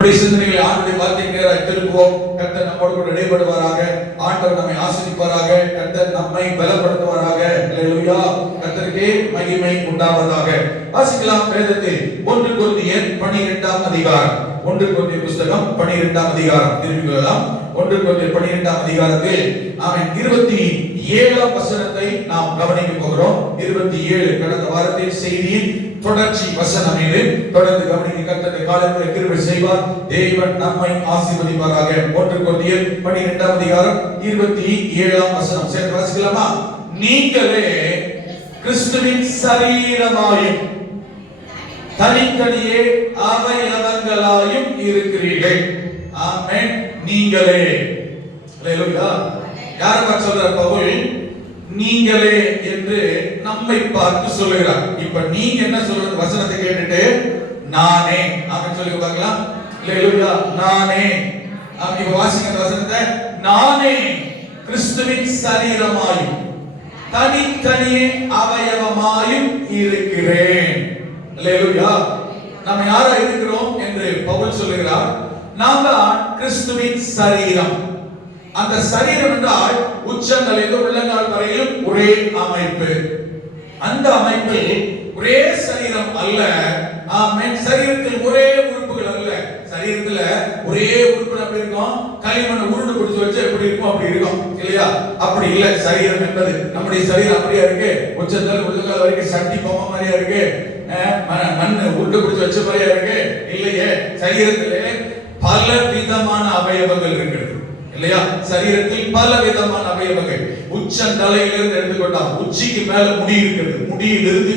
சிந்தனைகளை ஆண்டுடைய வார்த்தைக்கு நேராக திருப்புவோம். கர்த்தர் நம்மோடு கூட இடைபடுவாராக. ஆண்டவர் நம்மை ஆசீர்வதிப்பாராக. கர்த்தர் நம்மை பலப்படுத்துவாராக. அல்லேலூயா. கர்த்தருக்கே மகிமை உண்டாவதாக. வாசிக்கலாம் வேதத்தில் 1 கொரிந்தியர் 12ஆம் அதிகாரம். 1 கொரிந்தியர் புத்தகம் 12ஆம் அதிகாரம். திருப்பிக்கலாம். 1 கொரிந்தியர் 12ஆம் அதிகாரத்தில் 27ஆம் வசனத்தை நாம் கவனிக்க போகிறோம். 27 கடந்த வாரத்தின் செய்தியின் தொடர்ச்சி வசனம் இது. தொடர்ந்து கவனிக்க கர்த்தர் காலத்தில் கிருபை செய்வார். தேவன் நம்மை ஆசீர்வதிப்பாராக. 1 கொரிந்தியர் 12ஆம் அதிகாரம் 27ஆம் வசனம் சேர்த்து வாசிக்கலாமா? நீங்களே கிறிஸ்துவின் சரீரமாயும் தனித்தனியே அவயவங்களாயும் இருக்கிறீர்கள். ஆமென். நீங்களே. அல்லேலூயா. யாரை பார்த்து சொல்றார் பவுல்? நீங்களே என்று நம்மை பார்த்து சொல்லுகிறார். இப்ப நீங்க என்ன சொல்றது? வசனத்தை கேட்டுட்டு நானே ஆமென் சொல்லுங்க பார்க்கலாம். அல்லேலூயா. நானே. அப்படி வாசிங்க அந்த வசனத்தை. நானே கிறிஸ்துவின் சரீரமாயும் தனித்தனியே அவயவமாயும் இருக்கிறேன். அல்லேலூயா. நாம் யாரா இருக்கிறோம் என்று பவுல் சொல்லுகிறார். நாம் தான் கிறிஸ்துவின் சரீரம். அந்த சரீரம் என்றால் உச்சங்களிலிருந்து உள்ளங்கால் வரையிலும் ஒரே அமைப்பு. அந்த அமைப்பில் ஒரே சரீரம் அல்ல. ஆமென். சரீரத்தில் ஒரே உறுப்புகள் அல்ல. சரீரத்துல ஒரே உறுப்பு எப்படி இருக்கும்? களிமண்ணை உருண்டு பிடிச்சு வச்சு எப்படி இருக்கும் அப்படி இருக்கும் இல்லையா? அப்படி இல்ல. சரீரம் என்பது நம்முடைய சரீரம் அப்படியே இருக்கு. உச்சத்தில் உள்ளங்கால் வரைக்கும் சட்டி பொம்மை மாதிரியா இருக்கு. மண்ணு உருண்டு பிடிச்சு வச்ச மாதிரியா இருக்கு இல்லையே. சரீரத்திலே பல விதமான அவயவங்கள் இருக்கிறது இல்லையா? சரீரத்தில் பல விதமான அவயவங்கள். உச்சந்தலையிலிருந்து எடுத்துக்கொண்டா உச்சிக்கு மேல முடி இருக்கிறது. முடியிலிருந்து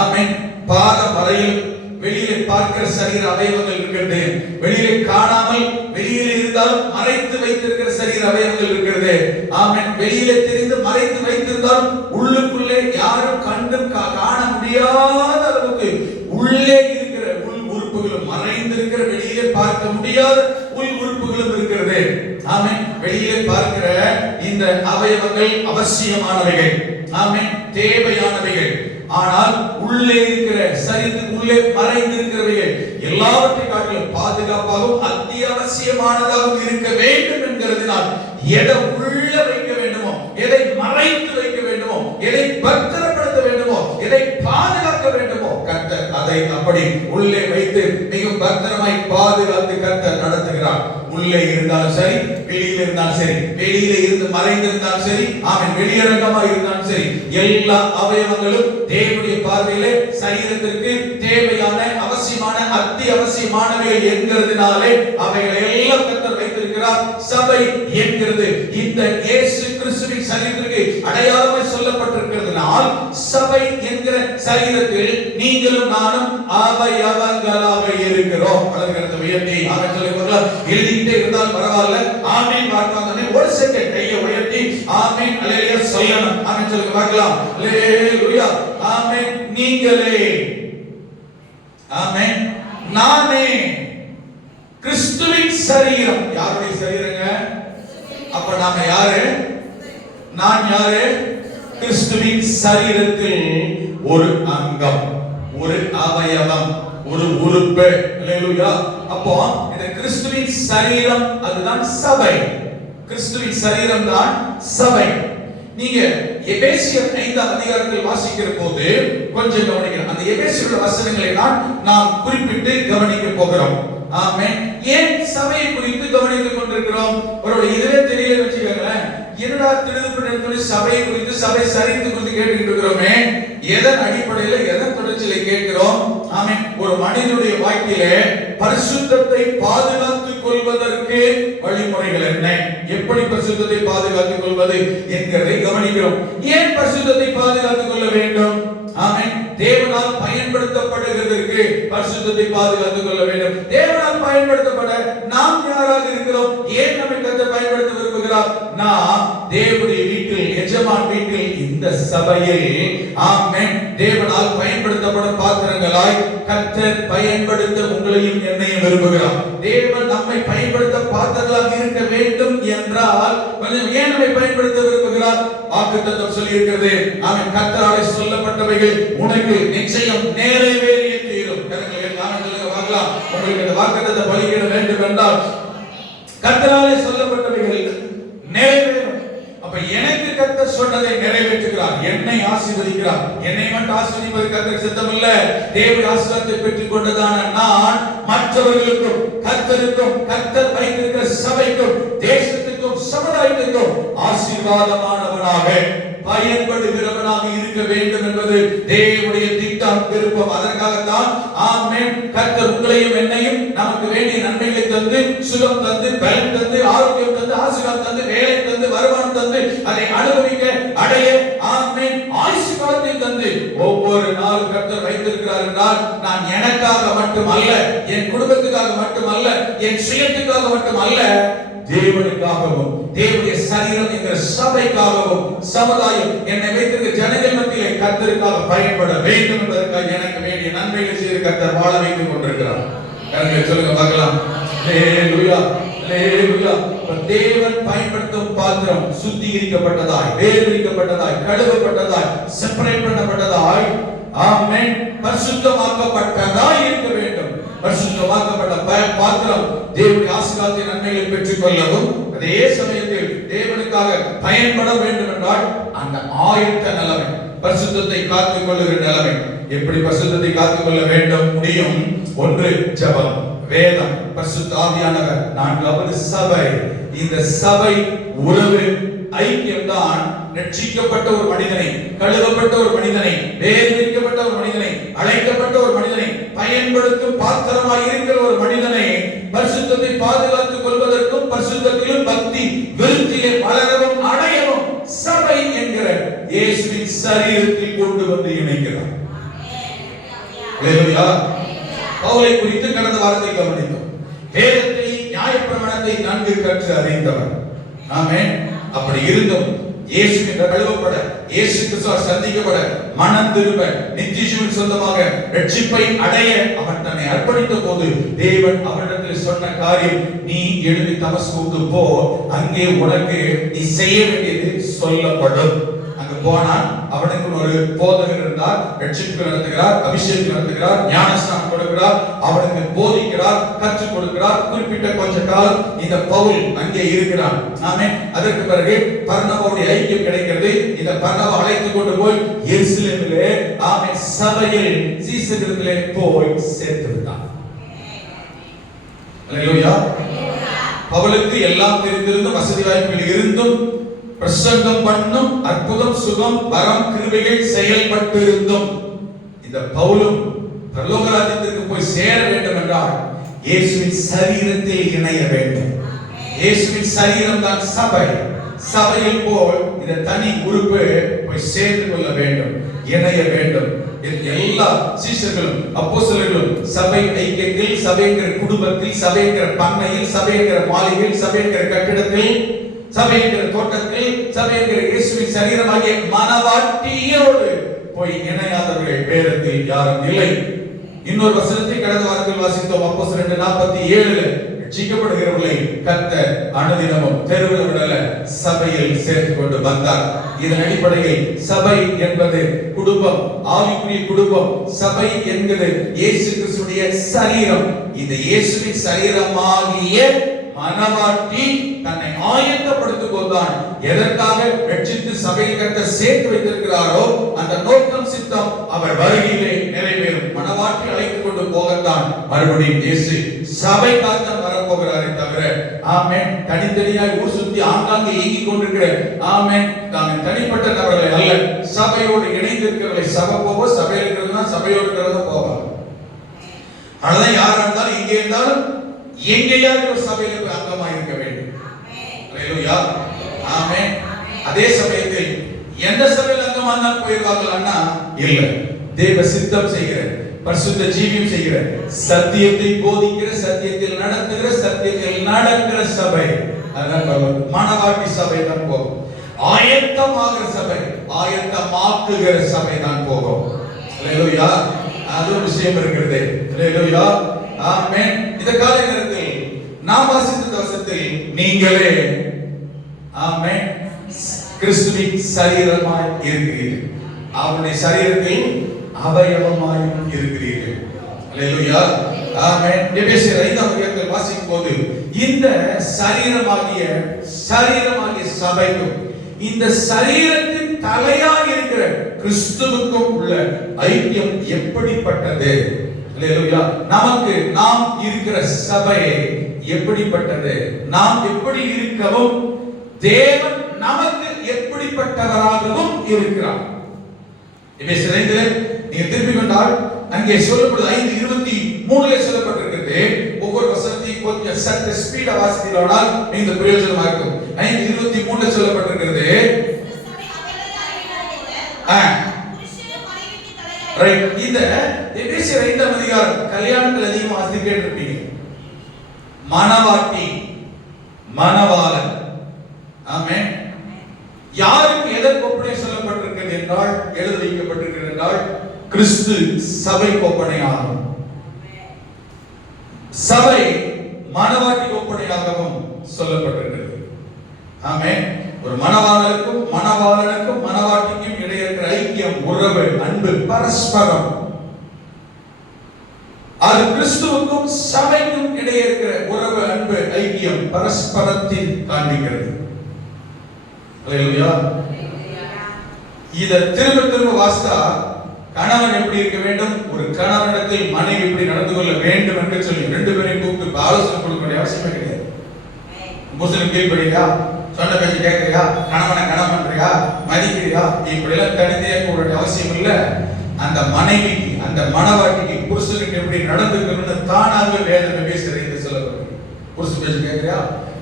ஆமென் பாதம் வரையில் வெளியிலே பார்க்கிற சரீர அவயவங்கள் இருக்கிறது. வெளியிலே காணாமல் வெளியிலே இருந்தாலும் மறைத்து வைத்திருக்கிற சரீர அவயவங்கள் இருக்கிறது. ஆமென். வெளியிலே தெரிந்து மறைத்து வைத்திருந்தாலும் உள்ளுக்குள்ளே யாரும் கண்டு காண முடியாத அளவுக்கு உள்ளே இருக்கிற உள் உறுப்புகளும் மறைந்திருக்கிற வெளியிலே பார்க்க முடியாத உள் உறுப்புகளும் இருக்கிறது. ஆமென். வெளியிலே பார்க்கிற இந்த அவயவங்கள் அவசியமானவைகள். ஆமென். தேவையானவைகள். ஆனால் உள்ளே இருக்கிற சரீரத்துக்கு உள்ளே மறைந்திருக்கிறவைகள் எல்லாவற்றையும் காட்டிலும் பாதுகாப்பாகவும் அத்தியாவசியமானதாகவும் இருக்க வேண்டும் என்கிறதுனால் எதை உள்ள வைக்க வேண்டுமோ, எதை மறைத்து வைக்க வேண்டுமோ, எதை பத்திரப்படுத்த வேண்டுமோ, எதை பாதுகாக்க வேண்டுமோ கர்த்தர் அதை அப்படி உள்ளே வைத்து மிக பத்திரமாய் பாதுகாத்து கர்த்தர் நடத்துகிறார். உள்ளே இருந்தாலும் சரி, வெளியில இருந்தாலும் சரி, வெளியில இருந்து மறைந்திருந்தாலும் சரி, ஆமென், வெளியரங்கமா இருந்தாலும் சரி, எல்லா அவயவங்களும் தேவனுடைய பார்வையிலே சரீரத்திற்கு தேவையான அவசியமான அத்தியாவசியமானவைகள் என்கிறதுனாலே அவைகளை எல்லாம் கர்த்தர் வைத்திருக்கிறார். சபை என்கிறது இந்த இயேசு கிறிஸ்துவின் சரீரத்திற்கு அடையாளமாய் சொல்லப்பட்டிருக்கிறதுனால் சபை என்கிற சரீரத்தில் நீங்களும் நானும் அவயவங்களாக இருக்கிறோம். வலதுகரத்தை உயர்த்தி ஆமென் சொல்லுங்க. எழுதிட்டே இருந்தால் பரவாயில்ல. ஆமென் வார்த்தானே ஒரு செகண்ட் கையை உயர்த்தி ஆமென் அல்லேலூயா சொல்லணும். ஆமென் சொல்லுங்க பார்க்கலாம். அல்லேலூயா. ஆமென். நீங்களே. ஆமென். நானே கிறிஸ்துவின் சரீரம். யாருடைய சரீரங்க? அப்ப நாம யாரு? நான் யாரு? கிறிஸ்துவின் சரீரத்தில் ஒரு அங்கம், ஒரு அவயவம், ஒரு உறுப்பு. அல்லேலூயா. அப்போ இந்த கிறிஸ்துவின் சரீரம் அதுதான் சபை. கிறிஸ்துவின் சரீரம் தான் சபை. நீங்க எபேசியர் 5ஆம் அதிகாரத்தில் வாசிக்கிற போது கொஞ்சம் கவனிக்கணும். அந்த எபேசியர் வசனங்களை நாம் குறிப்பிட்டு கவனிக்க போகிறோம். ஆமென். ஏன் சபையை குறித்து கவனித்துக் கொண்டிருக்கிறோம்? ஒருவேளை இதுவே தெரியல வச்சுக்கோங்களேன். என்னடா திருப்பி சபையை குறித்து சபை சரீரத்தை குறித்து கேட்டுக்கிட்டு இருக்கிறோமே, எதன் அடிப்படையில எதன் தொடர்ச்சியில கேட்கிறோம்? ஆமென். ஒரு மனிதனுடைய வாழ்க்கையிலே பரிசுத்தத்தை பாதுகாத்துக் கொள்வதற்கு வழிமுறைகள் என்ன? எப்படி பரிசுத்தத்தை பாதுகாத்துக் கொள்வது என்கிறதை கவனிக்கிறோம். ஏன் பரிசுத்தத்தை பாதுகாத்துக் கொள்ள வேண்டும்? ஆமென். தேவனால் பயன்படுத்தப்படுகிறதற்கு பரிசுத்தத்தை பாதுகாத்துக் கொள்ள வேண்டும். தேவனால் பயன்படுத்தப்பட நாம் யாராக இருக்கிறோம்? ஏன் நம்மை கர்த்தர் பயன்படுத்த விரும்புகிறார்? நாம் தேவனுடைய வீட்டில், எஜமான் வீட்டில், இந்த சபையில் ஆமென் தேவனால் பயன்படுத்தப்படும் பாத்திரங்களாய் கர்த்தர் பயன்படுத்த உங்களையும் என்னையும் விரும்புகிறார். தேவன் நம்மை பயன்படுத்த பாத்திரங்களாக இருக்க வேண்டும் என்றால் ஏன் நம்மை பயன்படுத்த விரும்புகிறார்? வாக்குத்தத்தம் சொல்லி இருக்கிறது. ஆமென். கர்த்தராலே சொல்லப்பட்டவைகள் உனக்கு நிச்சயம் நிறைவேறியே தீரும். கரங்களை ஆமென் சொல்லுங்க. பார்க்கலாம். உங்களுக்கு இந்த வாக்குத்தத்தத்தை பலியிட வேண்டும் என்றால் கர்த்தராலே சொல்லப்பட்டவைகள் நிறைவேறும். அப்ப எனக்கு கர்த்தர் சொன்னதை நிறைவேற்றுகிறார், என்னை ஆசீர்வதிக்கிறார். என்னை மட்டும் ஆசீர்வதிப்பது கர்த்தர் சித்தமல்ல. தேவனுடைய ஆசீர்வாதத்தை பெற்றுக் கொண்டதான நான் மற்றவர்களுக்கும் கர்த்தருக்கும் கர்த்தர் வைத்திருக்கிற சபைக்கும் தேசத்துக்கும் சமுதாயத்துக்கும் ஆசீர்வாதமானவனாக பயன்படுகிறவனாக இருக்க வேண்டும் என்பது தேவனுடைய திட்டம், விருப்பம். அதற்காகத்தான் ஆமென் கர்த்தர் உங்களையும் என்னையும் நமக்கு வேண்டிய நன்மைகளை தந்து, சுகம் தந்து, பலன் தந்து, ஆரோக்கியம் தந்து, ஆசீர்வாதம் தந்து, வேலை தந்து, வருமானம் தந்து, அதை அனுபவிக்க அடைய ஆமென் ஆசீர்வாதத்தை தந்து ஒவ்வொரு நாளும் கர்த்தர் வைத்திருக்கிறார் என்றால் நான் எனக்காக மட்டுமல்ல, என் குடும்பத்துக்காக மட்டுமல்ல, என் சுயத்துக்காக மட்டுமல்ல, தேவனுக்காகவும் தேவனுடைய சரீரம் என்கிற சபைக்காகவும் சமுதாயம் என்னை வைத்திருக்கிற ஜனங்கள் மத்தியிலே கர்த்தருக்காக பயன்பட வேண்டும் என்பதற்காக எனக்கு வேண்டிய நன்மைகளை செய்து கர்த்தர் வாழ வைத்துக் கொண்டிருக்கிறார். சொல்லுங்க பார்க்கலாம். ஹalleluya ஹalleluya. தேவன் பயன்படுத்தும் பாத்திரம் சுத்திகரிக்கப்பட்டதாய், வேறுவிக்கப்பட்டதாய், கழுவப்பட்டதாய், செப்பரேட் பண்ணப்பட்டதாய், ஆமென் பரிசுத்தமாக்கப்பட்டதாய் இருக்க வேண்டும். பரிசுத்தமாக்கப்பட்ட பாத்திரம் தேவனுடைய ஆசீர்வாதத்தை நன்மைகளை பெற்றுக் கொள்ளவும் அதே சமயத்தில் தேவனுக்காக பயன்பட வேண்டும் என்றால் அந்த ஆயத்த நிலைமை, பரிசுத்தத்தை காத்துக் கொள்ளுகிற நிலைமை. எப்படி பரிசுத்தத்தை காத்துக் கொள்ள வேண்டும் முடியும்? ஒன்று ஜெபம், வேதம், பரிசுத்த ஆவியானவர். நான்காவது சபை. இந்த சபை உறவு ஐக்கியம் தான் ரட்சிக்கப்பட்ட ஒரு மனிதனை, கழுவப்பட்ட ஒரு மனிதனை, வேறுவிக்கப்பட்ட ஒரு மனிதனை, அழைக்கப்பட்ட ஒரு மனிதனை, பயன்படுத்தும் பாத்திரமாய் இருக்கிற ஒரு மனிதனை பரிசுத்தத்தை பாதுகாத்துக் கொள்வதற்கும் பரிசுத்தத்திலும் பக்தி விருத்தியை வளரவும் அடையவும் சபை என்கிற இயேசுவின் சரீரத்தில் கொண்டு வந்து இணைக்கிறார். ஹalleluya. பவுலை குறித்து கடந்த வாரத்தில் கவனித்தோம். வேதத்தை, நியாயப்பிரமாணத்தை நன்கு கற்று அறிந்தவர். ஆமென். அப்படி இருந்தும் இயேசுவின் கழுவப்பட, இயேசு கிறிஸ்துவால் சந்திக்கப்பட, மனம் திரும்ப, நித்திய ஜீவன் சொந்தமாக ரட்சிப்பை அடைய அவன் தன்னை அர்ப்பணித்த போது தேவன் அவனிடத்தில் சொன்ன காரியம், நீ எழுதி தமஸ்குவுக்கு போ, அங்கே உனக்கு நீ செய்ய வேண்டியது சொல்லப்படும். அங்கு போனான். அவனுக்கு ஒரு போதகர் இருந்தார், ரட்சிப்பு நடத்துகிறார், அபிஷேகம் நடத்துகிறார், ஞானஸ்நானம் கொடுக்கிறார், அவனுக்கு போதிக்கிறார், கற்றுக் கொடுக்கிறார். குறிப்பிட்ட கொஞ்ச காலம் இந்த பவுல் அங்கே இருக்கிறான். ஆமென். அதற்கு பிறகு பர்னபாவுடைய ஐக்கியம் கிடைக்கிறது. இந்த பர்னபா அழைத்துக் கொண்டு போய் எருசலேமிலே ஆமென் சபையில் சீசர்களிடத்திலே போய் சேர்த்து விட்டான். ஹalleluya. பவுலுக்கு எல்லாம் தெரிந்திருந்தும் வசதி வாய்ப்புகள் இருந்தும் பிரசங்கம் பண்ணும் அற்புதம், சுகம், வரம், கிருபைகள் செயல்பட்டு இருந்தும் இந்த பவுலும் பரலோக ராஜ்யத்திற்கு போய் சேர வேண்டும் என்றால் இயேசுவின் சரீரத்தில் இணைய வேண்டும். இயேசுவின் சரீரம் தான் சபை. சபையில் போல் இந்த தனி உறுப்பு போய் சேர்ந்து கொள்ள வேண்டும், இணைய வேண்டும். எல்லா சீஷர்களும் அப்போஸ்தலர்களும் சபை ஐக்கியத்தில், சபைங்கிற குடும்பத்தில், சபைங்கிற பண்ணையில், சபைங்கிற மாளிகையில், சபைங்கிற கட்டிடத்தில், சபைங்கிற தோட்டத்தில், சபைங்கிற இயேசுவின் சரீரமாகிய மனவாட்டியோடு போய் இணையாதவர்கள் வேதத்தில் யாரும் இல்லை. இன்னொரு வசனத்தை கடந்த வாரத்தில் வாசித்தோம். அப்போஸ்தலர் 2:47 ரட்சிக்கப்படுகிறவர்களை கர்த்தர் அனுதினமும் தெருவில் விடல சபையில் சேர்த்துக் கொண்டு வந்தார். இதன் அடிப்படையில் சபை என்பது குடும்பம், ஆவிக்குரிய குடும்பம். சபை என்பது இயேசு கிறிஸ்துவின் சரீரம். இந்த இயேசுவின் சரீரமாகிய மனவாட்டி தன்னை ஆயத்தப்படுத்திக் கொண்டான். எதற்காக ரட்சித்து சபையில் கர்த்தர் சேர்த்து வைத்திருக்கிறாரோ அந்த நோக்கம், சித்தம் அவர் வருகையிலே நிறைவேறும். மனவாட்டி அழைத்துக் கொண்டு போகத்தான் மறுபடியும் இயேசு சபைக்காக வரப்போகிறாரே தவிர ஆமென் தனித்தனியாய் ஊர் சுத்தி ஆங்காங்கே இயங்கிக் கொண்டிருக்கிற ஆமென் தாங்கள் தனிப்பட்ட நபர்களை அல்ல, சபையோடு இணைந்திருக்கிறவர்களை. சபை போக சபையில் இருக்கிறதுனா சபையோடு இருக்கிறத போவாங்க. அதனால யாரா இருந்தாலும் எங்கே இருந்தாலும் எங்கேயாவது ஒரு சபையில் போய் அங்கமாக இருக்க வேண்டும். ஹalleluya. ஆமென். அதே சமயத்தில் எந்த சபையில் அங்கமாக போயிருவாங்களான்னா இல்ல, தேவ சித்தம் செய்கிற, பரிசுத்த ஜீவியம் செய்கிற, சத்தியத்தை போதிக்கிற, சத்தியத்தில் நடத்துகிற, சத்தியத்தில் நடக்கிற சபை, அதான் மனவாட்டி சபை தான் போகும். ஆயத்தமாகிற சபை, ஆயத்தமாக்குகிற சபை தான் போகும். ஹalleluya. அது ஒரு விஷயம் இருக்கிறது. ஹalleluya. ஆமென். இந்த காலை நேரத்தில் நாம் வாசித்த வசனத்தில் நீங்களே ஆமென் கிறிஸ்துவின் சரீரமாய் இருக்கிறீர்கள், அவருடைய சரீரத்தில் அவயவமாய் இருக்கிறீர்கள். ஹalleluya. ஆமென். எபேசியர் 5ஆம் அதிகாரத்தில் வாசிக்கும் போது இந்த சரீரமாகிய சபைக்கும் இந்த சரீரத்தின் தலையாய் இருக்கிற கிறிஸ்துவுக்கும் உள்ள ஐக்கியம் எப்படிப்பட்டது? அல்லேலூயா. நமக்கு நாம் இருக்கிற சபை எப்படிப்பட்டது? நாம் எப்படி இருக்கவும் தேவன் நமக்கு எப்படிப்பட்டவராகவும் இருக்கிறார். எபேசியர் 5 நீங்க திருப்பி கொண்டால் அங்கே சொல்லப்படுது 5:23 சொல்லப்பட்டிருக்கிறது. ஒவ்வொரு வசனத்தையும் கொஞ்சம் சற்று ஸ்பீடா வாசித்தீர்களானால் இந்த பிரயோஜனமா இருக்கும். 5:23 சொல்லப்பட்டிருக்கிறது. ரைட். இந்த எபேசியர் 5ஆம் அதிகாரம் கல்யாணத்தில் அதிகமாக வாசித்து கேட்டிருப்பீங்க. மணவாட்டி, மணவாளன். ஆமென். யாருக்கு எதற்கு ஒப்பனை சொல்லப்பட்டிருக்கிறது என்றால், எழுத வைக்கப்பட்டிருக்கிறது என்றால், கிறிஸ்து சபை ஒப்பனையாகும். சபை மணவாட்டி ஒப்பனையாகவும் சொல்லப்பட்டிருக்கிறது. ஆமென். ஒரு மணவாளனுக்கும் மணவாட்டிக்கும் இடையே இருக்கிற ஐக்கியம், உறவு, அன்பு, பரஸ்பரம். அது கிறிஸ்துவுக்கும் சபைக்கும் இடையே இருக்கிற உறவு, அன்பு, ஐக்கியம், பரஸ்பரத்தில் காண்பிக்கிறது. அல்லேலூயா. இத திரும்ப வாசித்தா கணவன் எப்படி இருக்க வேண்டும், ஒரு கணவனிடத்தில் மனைவி எப்படி நடந்து கொள்ள வேண்டும் என்று சொல்லி ரெண்டு பேரையும் கூப்பிட்டு ஆலோசனை கொடுக்க வேண்டிய அவசியமே கிடையாது. முஸ்லிம் கீழ்படியா, சொன்ன பேச்சு கேட்கறியா, கணவன்றியா, மதிக்கிறியா, இப்படி எல்லாம் தனித்தே கூற அவசியம் இல்ல. அந்த மனைவிக்கு, அந்த மணவாட்டிக்கு புருஷனுக்கு எப்படி நடந்துக்கணும்னு தானாகவே வேதம் எபேசியர் சொல்லப்படுது. புருஷன் பேச்சு கேட்கறியா,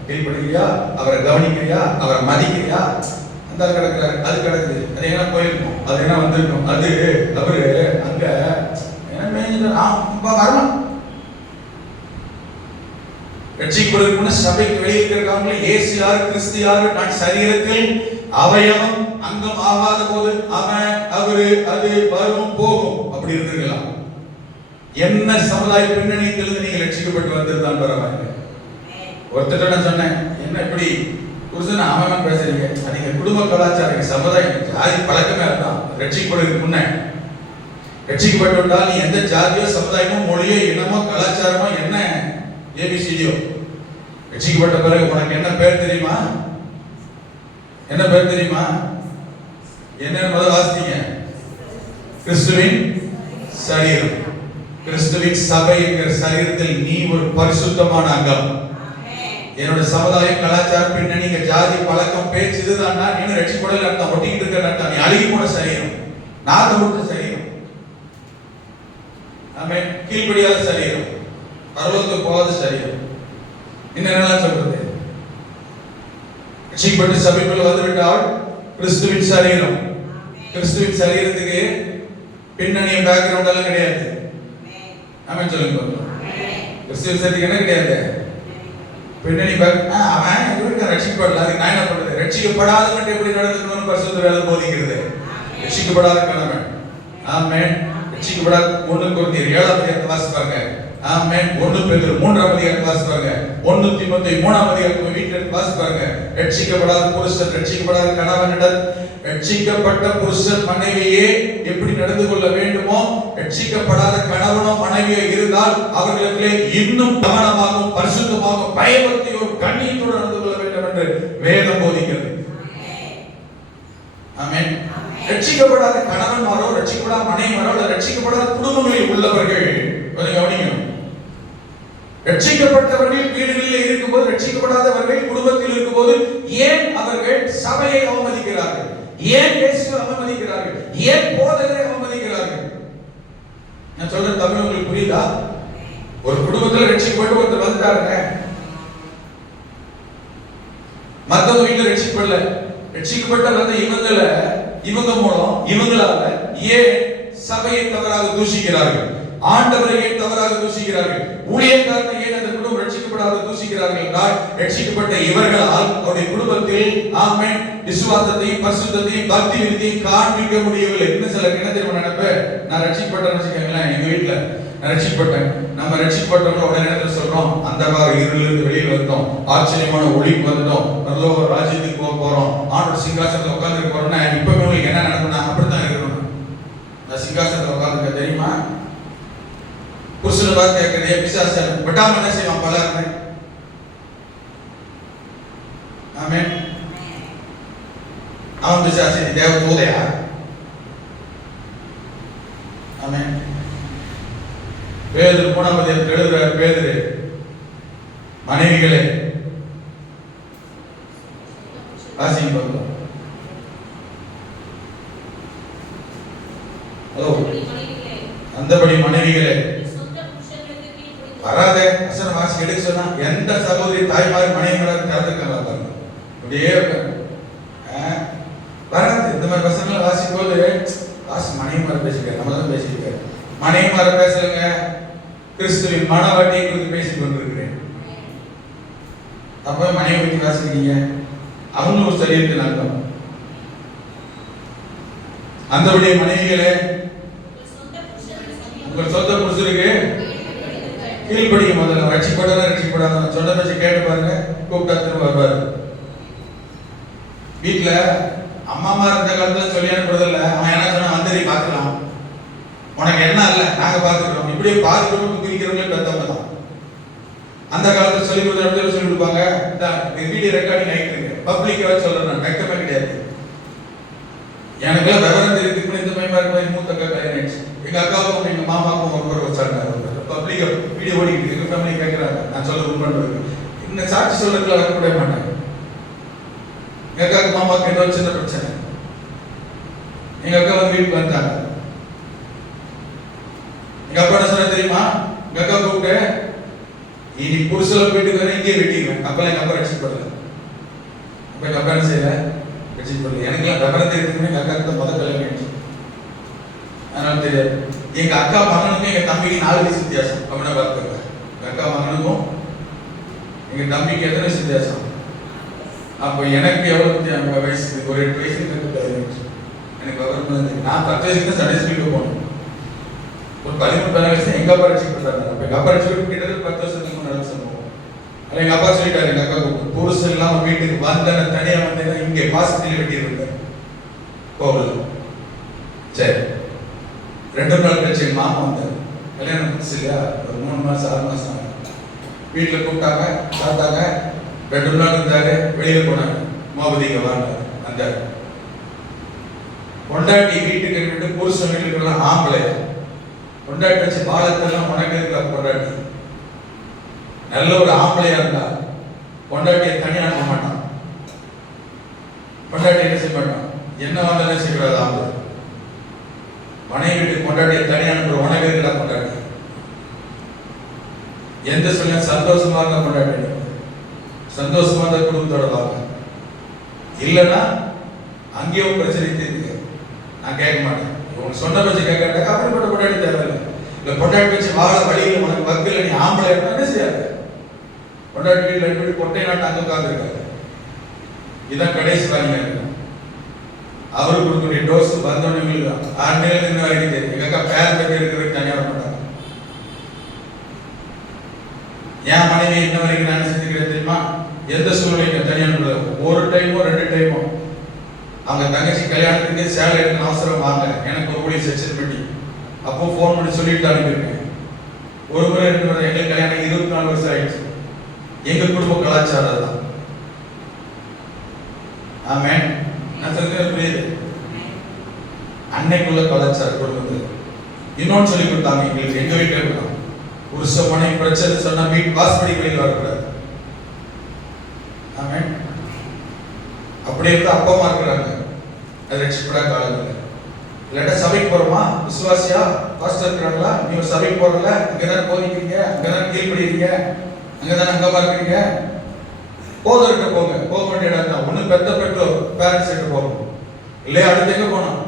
கீழ்படுகிறியா, அவரை கவனிக்கிறியா, அவரை மதிக்கிறியா, அந்த கிடக்குறாரு, அது கிடக்குது, அது என்ன போயிருக்கும், அது என்ன வந்திருக்கும், அது அவரு அங்க வரணும். ரட்சிக்கப்படுவதற்கு சபைக்கு வெளியே இருக்கிறவங்களே இயேசு யாரு, கிறிஸ்து யாரு, நான் சரீரத்தில் அவயவம் அங்கம் ஆகாத போது அவன், அவரு, அது வரும் போகும் அப்படி இருந்திருக்கலாம். என்ன சமுதாய பின்னணியிலிருந்து நீங்க ரட்சிக்கப்பட்டு வந்திருந்தான் பரவாயில்லை. ஒருத்தர் நான் சொன்னேன், என்ன இப்படி புருஷன் அவன் பேசுறீங்க, நீங்க குடும்ப கலாச்சாரம், சமுதாயம், ஜாதி பழக்கமே அதுதான். ரட்சிக்கப்படுவதற்கு முன்ன ரட்சிக்கப்பட்டு விட்டால் நீ எந்த ஜாதியோ, சமுதாயமோ, மொழியோ, இனமோ, கலாச்சாரமோ, என்ன ஏபிசிடியோ, ரட்சிக்கப்பட்ட பிறகு உனக்கு என்ன பேர் தெரியுமா? என்ன பேர் தெரியுமா? என்ன முதல் வாசித்தீங்க? கிறிஸ்துவின் சரீரம். கிறிஸ்துவின் சபை என்கிற சரீரத்தில் நீ ஒரு பரிசுத்தமான அங்கம். என்னோட சமுதாயம், கலாச்சாரம், பின்னணி, ஜாதி, பழக்கம், பேச்சு இதுதான் நீ ரட்சிக்கப்படல அர்த்தம், ஒட்டிக்கிட்டு இருக்க, நீ அழுகி போன சரீரம், நாத்த விட்ட சரீரம். ஆமென். கீழ்படியாத சரீரம், பரலோகத்துக்கு போகாத சரீரம். என்னென்னலாம் சொல்றது? ரட்சிக்கப்பட்டு சபைக்குள்ள வந்துவிட்டால் கிறிஸ்துவின் சரீரம். கிறிஸ்துவின் சரீரத்துக்கு பின்னணிய பேக்ரவுண்ட் எல்லாம் கிடையாது. ஆமென் சொல்லுங்க. கிறிஸ்துவின் சரீரத்துக்கு என்ன கிடையாது? பின்னணி அவன் இவருக்கு ரட்சிக்கப்படல, அதுக்கு நான் என்ன பண்றது? ரட்சிக்கப்படாதவன் எப்படி நடந்துக்கணும்னு பரிசுத்த வேதம் போதிக்கிறது. ரட்சிக்கப்படாத கணவன். ஆமென். ரட்சிக்கப்படாத 1 கொரிந்தியர் 7ஆம் அதிகாரத்தை வாசிப்பாங்க. ஆமென். 1 பேதுரு 3ஆம் அதிகாரத்தை வாசிப்பாங்க. 1 தீமோத்தேயு 3ஆம் அதிகாரத்தை வீட்ல வாசிப்பாங்க. ரட்சிக்கப்படாத புருஷன், ரட்சிக்கப்படாத கணவனிடம், ரட்சிக்கப்பட்ட புருஷன் மனைவியே எப்படி நடந்து கொள்ள வேண்டுமோ, ரட்சிக்கப்படாத கணவனோ மனைவியோ இருந்தால் அவர்களுக்கு இன்னும் கவனமாகவும் பரிசுத்தமாகவும் பயபக்தியோடும் கண்ணியத்தோடு நடந்து கொள்ள வேண்டும் என்று வேதம் போதிக்கிறது. ஆமென். ரட்சிக்கப்படாத கணவன்மாரோ, ரட்சிக்கப்படாத மனைவிமாரோ, ரட்சிக்கப்படாத குடும்பங்களில் உள்ளவர்கள் கொஞ்சம் கவனிக்கணும். ரட்சிக்கப்பட்டவர்கள் வீடுகளில் இருக்கும்போது, ரட்சிக்கப்படாதவர்கள் குடும்பத்தில் இருக்கும்போது ஏன் அவர்கள் சபையை அவமதிக்கிறார்கள்? ஏன் இயேசுவை அவமதிக்கிறார்கள்? ஏன் போதகரை அவமதிக்கிறார்கள்? நான் சொல்ற தமிழ் உங்களுக்கு புரியுதா? ஒரு குடும்பத்தில் ரட்சிக்கப்பட்டு ஒருத்தர் வந்துட்டாருங்க, மத்தவங்க வீட்டுல ரட்சிக்கப்படல, ரட்சிக்கப்பட்ட வந்த இவங்க மூலம் இவங்களால ஏன் சபையை தவறாக தூஷிக்கிறார்கள்? ஆண்டவரை ஏன் தவறாக தூஷிக்கிறார்கள்? ஊழியக்காரனை ஏன் அந்த குடும்பம் ரட்சிக்கப்படாத தூஷிக்கிறார்கள் என்றால், ரட்சிக்கப்பட்ட இவர்களால் அவருடைய குடும்பத்தில் ஆமென் விசுவாசத்தையும் பரிசுத்தத்தையும் பக்தி விருத்தியையும் காண்பிக்க முடியவில்லை. இன்னும் சில கிணத்துல நினைப்ப, நான் ரட்சிக்கப்பட்டேன்னு வச்சுக்கோங்களேன், எங்க வீட்டுல நான் ரட்சிக்கப்பட்டேன், நம்ம ரட்சிக்கப்பட்டோம் உடனே நேரத்தில் சொல்றோம், அந்த இருளிலிருந்து வெளியில் வந்தோம், ஆச்சரியமான ஒளிக்கு வந்துட்டோம், பரலோக ராஜ்யத்துக்கு போக போறோம், ஆண்டோட சிங்காசனத்தில் உட்கார்ந்து போறோம்னா இப்ப உங்களுக்கு என்ன நடக்கணும்? அப்படித்தான் இருக்கணும். நான் சிங்காசனத்தில் உட்கார்ந்துருக்க தெரியுமா? புருஷன் பார்த்து கேட்கிறேன், பிசாசு விடாம என்ன செய்வான் பலருமே? ஆமென். அவன் பிசாசு தேவ தூதையா? ஆமென். பேதுரு 3ஆம் அதிகாரத்தில் எழுதுகிறார், பேதுரு, மனைவிகளே வாசிங்க பார்க்கலாம். அந்தபடி மனைவிகளே வராத வசனம் வாசி எடுக்க சொன்னா எந்த சகோதரி தாய்மாரி மனைவிகளாக கலந்துருக்காங்க பாருங்க. அப்படியே வராது. இந்த மாதிரி வசனங்கள் வாசிக்கும் போது மனைவி மாற பேசிக்க, நம்ம தான் பேசிக்க, மனைவி மாற பேசுறங்க. கிறிஸ்துவின் மனவாட்டியை குறித்து பேசிக் கொண்டிருக்கிறேன். அப்ப மனைவி பற்றி வாசிக்கிறீங்க, அவங்க ஒரு சரீரத்தின் அர்த்தம். அந்தபடி மனைவிகளே உங்கள் சொந்த புருஷருக்கு கீழ்படிக்க. முதல்ல ரட்சிப்படாத சொன்ன பேச்சு கேட்டு பாருங்க, கூப்பிட்டா திரும்ப வருவாரு. வீட்டுல அம்மா இருந்த காலத்துல சொல்லி அனுப்புறதில்ல. அவன் என்ன சொன்னா, வந்தரி பாத்துக்கலாம், உனக்கு என்ன இல்ல நாங்க பாத்துக்கிறோம், இப்படியே பாத்துக்கிறோம் குறிக்கிறவங்களே பெத்தவங்க தான். அந்த காலத்துல சொல்லி கொடுத்த சொல்லி கொடுப்பாங்க. வீடியோ ரெக்கார்டிங் ஆயிட்டு இருக்கு, பப்ளிக்கா சொல்றேன், வெக்கமே கிடையாது. எனக்கு விவரம் தெரிவித்து இந்த மைமா இருக்க மூத்த அக்கா கல்யாணம் ஆயிடுச்சு. எங்க அக்காவுக்கும் எங்க மாமாவுக்கும் ஒருவர் வச்சாங்க. பப்ளிக்கா வீடியோ ஓடிக்கிட்டு இருக்கு, ஃபேமிலி கேட்கிறாங்க, நான் சொல்ல உண்மைன்றது. இந்த சாட்சி சொல்றதுல வைக்கப்பட மாட்டாங்க. எங்க அக்காவுக்கு மாமாவுக்கு ஏதோ சின்ன பிரச்சனை. எங்க அக்கா வந்து வீட்டுக்கு வந்துட்டாங்க. எங்க அப்பா என்ன சொன்ன தெரியுமா? எங்க அக்கா கூப்பிட்டு, இனி புருஷல வீட்டுக்கு வர இங்கே வெட்டிக்குவேன். அப்பெல்லாம் எங்க அப்பா ரட்சிக்கப்படல. அப்ப எங்க அப்பா என்ன செய்யல, ரட்சிக்கப்படல. எனக்குலாம் விவரம் தெரியுதுன்னு எங்க அக்காவுக்கு தான் முதல் கல்யாணம் ஆயிடுச்சு. அதனால தெரியாது. எங்க அக்கா மகனுக்கும் எங்க தம்பிக்கு 4 வயசு வித்தியாசம். அப்படின்னா பார்த்துக்கோங்க, எங்க அக்கா மகனுக்கும் எங்க தம்பிக்கு எத்தனை வயசு வித்தியாசம்? அப்போ எனக்கு எவ்வளவு வயசு? ஒரு 8 வயசு எனக்கு விவரம். நான் 10 வயசுக்கு தான் சண்டே ஸ்கூலுக்கு போனேன். ஒரு 13 வயசு எங்க அப்பா ரட்சிக்கப்பட்டாங்க. அப்ப எங்க அப்பா ரட்சிக்கப்பட்டு கிட்டத்தட்ட 10 வருஷத்துக்கு நடந்த சம்பவம். அது எங்க அப்பா சொல்லிட்டாரு, எங்க அக்கா புருஷன் இல்லாம வீட்டுக்கு வந்தேன், தனியா வந்தேன்னா இங்கே பாசத்தில் வெட்டி இருந்தேன் கோவில். சரி, 2 நாள் கழிச்சு எங்க மாமா வந்தார். கல்யாணம் புதுசு இல்லையா, ஒரு 3 மாசம் 6 மாசம் வீட்டுல கூப்பிட்டாங்க, சாப்பிட்டாங்க. 2 நாள் இருந்தாரு, வெளியில போனாங்க. மாபதிங்க வாங்க வந்தாரு. பொண்டாட்டி வீட்டுக்கு இருக்கிட்டு புருஷன் வீட்டுக்கு எல்லாம் ஆம்பளை. பொண்டாட்டி வச்சு பாலத்தெல்லாம் உனக்கு இருக்கா? பொண்டாட்டி நல்ல ஒரு ஆம்பளையா இருந்தா பொண்டாட்டியை தனியா அனுப்ப மாட்டான். பொண்டாட்டி என்ன செய்ய மாட்டான், என்ன வந்தாலும் செய்யக்கூடாது. ஆம்பளை மனைவி வீட்டுக்கு பொண்டாட்டியை தனியா அனுப்புற உனக்கு இருக்கா? பொண்டாட்டி எந்த சொல்ல சந்தோஷமா இருந்தா பொண்டாட்டி சந்தோஷமா இருந்தா குடும்பத்தோட வாங்க. இல்லைன்னா அங்கேயும் பிரச்சனை தீர்த்துக்க. நான் கேட்க மாட்டேன், உனக்கு சொன்ன பட்ச கேட்க அப்படிப்பட்ட பொண்டாட்டி தேவையில்லை. இல்ல பொண்டாட்டி வச்சு வாழ வழியில் உனக்கு வக்கில் நீ ஆம்பளை என்ன செய்யாது. பொண்டாட்டி வீட்டில் எப்படி கொட்டை நாட்டு அங்க உட்கார்ந்துருக்காரு. இதுதான் கடைசி வாங்க. அவரு கொடுக்கக்கூடிய டோஸ் வந்தோடனே 6 நேரம் இன்ன வரைக்கும் தெரியும். எங்க அக்கா பேர் பற்றி இருக்கிறதுக்கு தனியாக வர மாட்டாங்க. என் மனைவி இன்ன வரைக்கும் நான் செஞ்சுக்கிறேன் தெரியுமா? எந்த சூழ்நிலைக்கு தனியாக ஒரு டைமோ 2 டைமோ அவங்க தங்கச்சி கல்யாணத்துக்கு சேலை எடுக்கணும் அவசரம் வாங்க, எனக்கு ஒரு ஊழிய செக்ஷன் பண்ணி அப்போ ஃபோன் பண்ணி சொல்லிட்டு அனுப்பியிருக்கேன். ஒரு முறை 2 முறை. எங்களுக்கு கல்யாணம் 24 வருஷம் ஆயிடுச்சு. எங்க குடும்ப கலாச்சாரம் தான். ஆமென். நான் சொல்றது புரியுது? அன்னைக்குள்ள கலாச்சார குடும்பத்தில் இன்னொன்னு சொல்லி கொடுத்தாங்க எங்களுக்கு. எங்க வீட்டில் இருக்கணும் புருஷ மனைவி பிரச்சனை சொன்னா வீட்டு வாசப்படி வெளியில் வரக்கூடாது. ஆமென். அப்படியே இருந்தா அப்பமா இருக்கிறாங்க, அது ரட்சிப்படா காலங்கள். இல்லாட்டா சபைக்கு போறோமா, விசுவாசியா பாஸ்டர் இருக்கிறாங்களா, நீங்க சபைக்கு போறல, இங்கதான் போதிக்கிறீங்க, அங்கதான் கீழ்படுறீங்க, அங்கதான் அங்கமா இருக்கிறீங்க, போதர்கிட்ட போங்க. போக வேண்டிய இடம் தான். ஒண்ணு பெத்த பெற்றோர் பேரண்ட்ஸ் கிட்ட போகணும். இல்லையா அடுத்து எங்க போனோம்?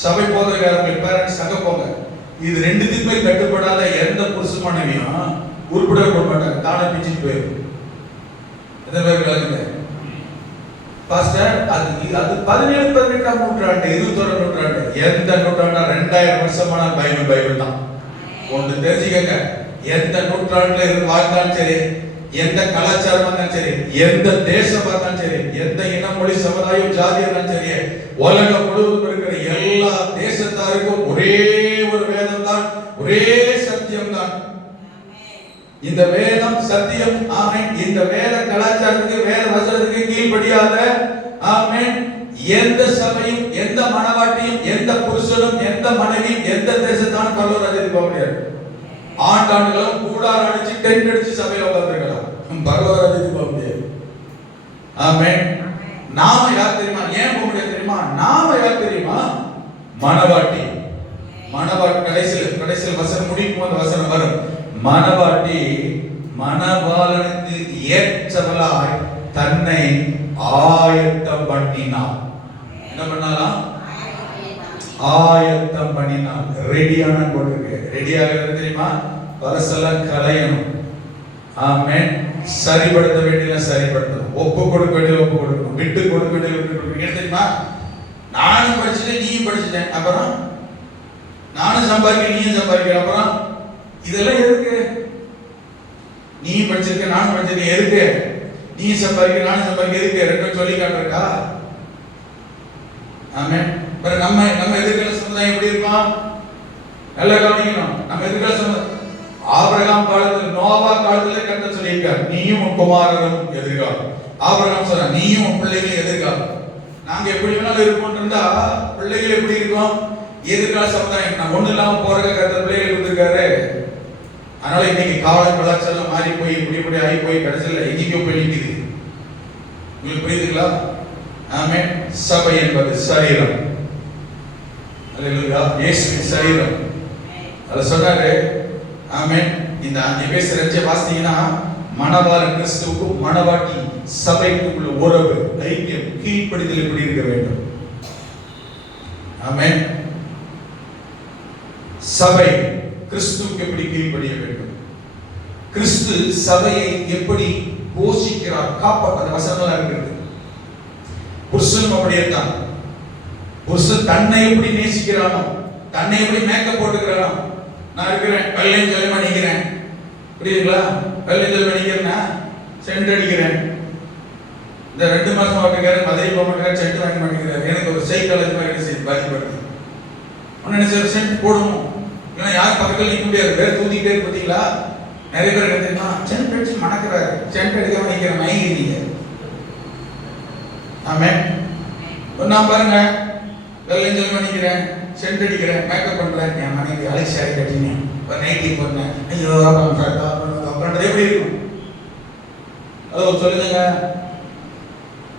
சபை போதகர்கள் பேரண்ட்ஸ் அங்க போங்க. இது 2த்துக்குமே கட்டுப்படாத எந்த புருஷ மனைவியும் உருப்படவே போட மாட்டாங்க. தானே பிச்சுட்டு போயிடும். எத்தனை பேர் கலந்துங்க பாஸ்டர்? அது 17 18ஆம் நூற்றாண்டு, 21ஆம் நூற்றாண்டு, எந்த நூற்றாண்டா? 2000 வருஷமான பைபிள் தான். ஒன்று தெரிஞ்சுக்கங்க, எந்த நூற்றாண்டுல இருந்து வாழ்ந்தாலும் சரி, எந்த கலாச்சாரம் இருந்தாலும் சரி, எந்த தேசம் இருந்தாலும் சரி, எந்த இன மொழி சமுதாயம் ஜாதி இருந்தாலும் சரி, உலகம் முழுவதும் இருக்கிற எல்லா தேசத்தாருக்கும் ஒரே ஒரு வேதம் தான், ஒரே சத்தியம் தான். இந்த வேதம் சத்தியம். ஆமென். இந்த வேத கலாச்சாரத்துக்கு வேத வசனத்துக்கு கீழ்ப்படியாத ஆமென் எந்த சபையும் எந்த மனவாட்டியும் எந்த புருஷனும் எந்த மனைவியும் எந்த தேசத்தான பரலோக ராஜ்யத்துக்கு போக முடியாது. ஆண்டாண்டுகளும் கூடாரம் அடிச்சு டென்ட் அடிச்சு சபையில உட்கார்ந்திருக்கலாம், பரலோக ராஜ்யத்துக்கு போக முடியாது. ஆமென். நாம யார் தெரியுமா? ஏன் போக முடியாது தெரியுமா? நாம யார் தெரியுமா? மனவாட்டி. மனவாட்டி கடைசியில் வசனம் முடிக்கும் அந்த வசனம் வரும். மனவாட்டி மணவாளனுக்கு ஏற்றவளாய் தன்னை ஆயத்தம் பண்ணினாள். என்ன பண்ணாலாம்? ஆயத்தம் பண்ணினாள். ரெடியான போட்டுருக்கு. ரெடியாக தெரியுமா? பரசெல்லாம் கலையணும். ஆமென். சரிப்படுத்த வேண்டியதை சரிப்படுத்தணும், ஒப்பு கொடுக்க வேண்டியதை ஒப்பு கொடுக்கணும், விட்டு கொடுக்க வேண்டியதை விட்டு கொடுக்கணும். என்ன தெரியுமா? நானும் படிச்சுட்டேன் நீயும் படிச்சுட்டேன், அப்புறம் நானும் சம்பாதிக்க நீயும் சம்பாதிக்க, அப்புறம் இதெல்லாம் எதுக்கு? நீ படிச்சிருக்க நானும் படிச்சிருக்கேன் எதுக்கு? நீ சம்பாதிக்க நானும் சம்பாதிக்க எதுக்கு? ரெண்டும் சொல்லி காட்டுறா. ஆமென். நம்ம எதிர்கால சமுதாயம் எப்படி இருக்கும்? நல்லா கவனிக்கணும். நம்ம எதிர்கால சமுதாயம் ஆபிரகாம் காலத்துல நோவா காலத்துல கர்த்தர் சொல்லியிருக்கார், நீயும் உன் குமாரரும் எதிர்காலம். ஆபிரகாம் சொல்ற நீயும் உன் பிள்ளைகளும் எதிர்காலம். நாங்க எப்படி வேணாலும் இருப்போம் இருந்தா பிள்ளைகள் எப்படி இருக்கும்? எதிர்கால சமுதாயம். நான் ஒண்ணு இல்லாம போறத கர்த்தர் பிள்ளைகள் கொடுத்திருக்காரு. அதனால இன்னைக்கு கால கலாச்சாரம் மாறி போய் இப்படி ஆகி போய் கடைசியில் எங்கேயோ போய் நிற்குது. உங்களுக்கு புரியுதுங்களா? ஆமென். சபை என்பது சரீரம். அல்லேலூயா. இயேசுவின் சரீரம். அத சொன்னாரு. ஆமென். இந்த எபேசியர் 2 வாசித்தீங்கன்னா மணவாளன் கிறிஸ்துவுக்கும் மணவாட்டி சபைக்கும் உள்ள உறவு, ஐக்கியம், கீழ்ப்படிதல் எப்படி இருக்க வேண்டும்? ஆமென். சபை கிறிஸ்துவுக்கு எப்படி கீழ்ப்படிய வேண்டும்? கிறிஸ்து சபையை எப்படி போஷிக்கிறார், காப்பாற்ற அந்த வசனங்கள் இருக்கிறது. புருஷனும் அப்படியே தான். புருஷன் தன்னை எப்படி நேசிக்கிறானோ, தன்னை எப்படி மேக்கப் போட்டுக்கிறானோ, நான் இருக்கிறேன் வெள்ளையும் சொல்லி பண்ணிக்கிறேன், புரியுதுங்களா? வெள்ளையும் சொல்லி பண்ணிக்கிறேன்னா சென்ட் அடிக்கிறேன். இந்த 2 மாசம் வாட்டுக்காரு மதுரை போக மாட்டேங்கிறார், சென்ட் வாங்க மாட்டேங்கிறார். எனக்கு ஒரு சைக்காலஜி மாதிரி பாதிப்படுது. ஒன்னு நினைச்ச சென்ட் போடணும், இல்லைன்னா யார் பக்கத்தில் நிற்க முடியாது, வேற தூதிக்கிட்டே பார்த்தீங்களா? நிறைய பேர் என்ன தெரியுமா? சென்ட் அடிச்சு மணக்கிறாரு, சென்ட் அடிக்க நினைக்கிற மயங்கிறீங்க. ஆமென். நான் பாருங்க வெள்ளையும் சொல்லி பண்ணிக்கிறேன், சென்ட் அடிக்கிறேன், மேக்கப் பண்றேன், என் மனைவி அலெக்ஸாரி கட்டிங்க ஒரு நைட்டி போட்டேன், ஐயோ பண்றது எப்படி இருக்கும்? அதோ சொல்லுங்க,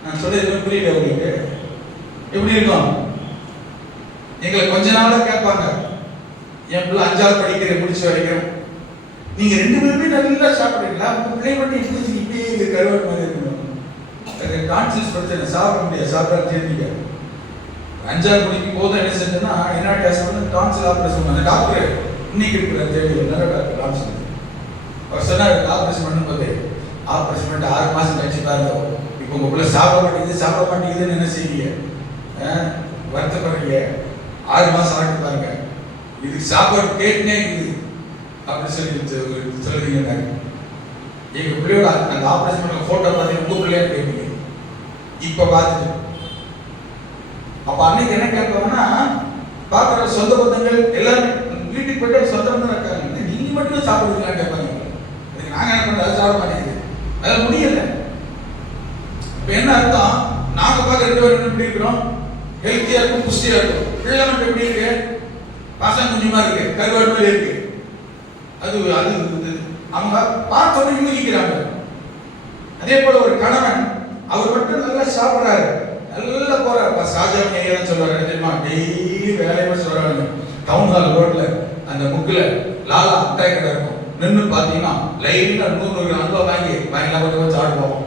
நான் சொல்றது புரியல உங்களுக்கு? எப்படி இருக்கும்? எங்களை கொஞ்ச நாளா கேட்பாங்க, என் பிள்ளை 5ஆவது படிக்கிற முடிச்சு வரைக்கும் நீங்க 2 பேருமே நல்லா சாப்பிடுறீங்களா? உங்க பிள்ளை மட்டும் எப்படி இப்படியே கருவாடு மாதிரி இருக்கணும்? கான்சியஸ் பிரச்சனை, சாப்பிட முடியாது, சாப்பிட தெரிஞ்சுக்க. 5ஆவது படிக்கும் போது என்ன செஞ்சேன்னா என்ன டெஸ்ட் பண்ணி டான்சில் ஆப்ரேஷன் பண்ண டாக்டர் இன்னைக்கு இருக்கிற தேடி நல்ல டாக்டர் டான்சில் அவர் சொன்னார், ஆப்ரேஷன் பண்ணும்போது ஆப்ரேஷன் பண்ணிட்டு 6 மாசம் கழிச்சு பாருங்க, இப்போ உங்க பிள்ளை சாப்பிட மாட்டேங்குதுன்னு என்ன செய்வீங்க? வருத்தப்படுறீங்க. 6 மாசம் ஆட்டு பாருங்க, இதுக்கு சாப்பாடு கேட்டுனே இருக்குது அப்படின்னு சொல்லி சொல்லுறீங்க. எங்க பிள்ளையோட அந்த ஆப்ரேஷன் பண்ண போட்டோ பார்த்தீங்கன்னா உங்க பிள்ளையா கேட்பீங்க. இப்ப பார்த்துட்டு அப்ப அன்னைக்கு என்ன கேட்பாங்கன்னா, பார்க்குற சொந்த பந்தங்கள் எல்லாரும் வீட்டுக்கு போயிட்டு சொந்த பந்தம் இருக்காங்க, நீங்க மட்டும் சாப்பிடுவீங்களா கேட்பாங்க. நாங்க என்ன பண்றது? சாப்பிட மாட்டேங்குது, அதெல்லாம் முடியல. இப்ப என்ன அர்த்தம்? நாங்க பார்க்க 2 பேரும் எப்படி இருக்கிறோம்? ஹெல்த்தியா இருக்கும், புஷ்டியா இருக்கும். பிள்ளை மட்டும் எப்படி இருக்கு? பாசம் கொஞ்சமா இருக்கு, கருவாடு மாதிரி இருக்கு. அது அவங்க பார்த்தோன்னு யூகிக்கிறாங்க. அதே போல ஒரு கணவன் அவர் மட்டும் நல்லா சாப்பிடுறாரு, நல்லா போறாரு. ஷாஜான் ஐயா சொல்றாரு தெரியுமா? டெய்லி வேலையை சொல்றாங்க. டவுன் ஹால் ரோட்ல அந்த முக்குல லாலா மிட்டாய் கடை இருக்கும், நின்று பார்த்தீங்கன்னா லைனா 100 கிராம் அல்வா வாங்கிலாம் கொஞ்சம் சாப்பிடுவோம்.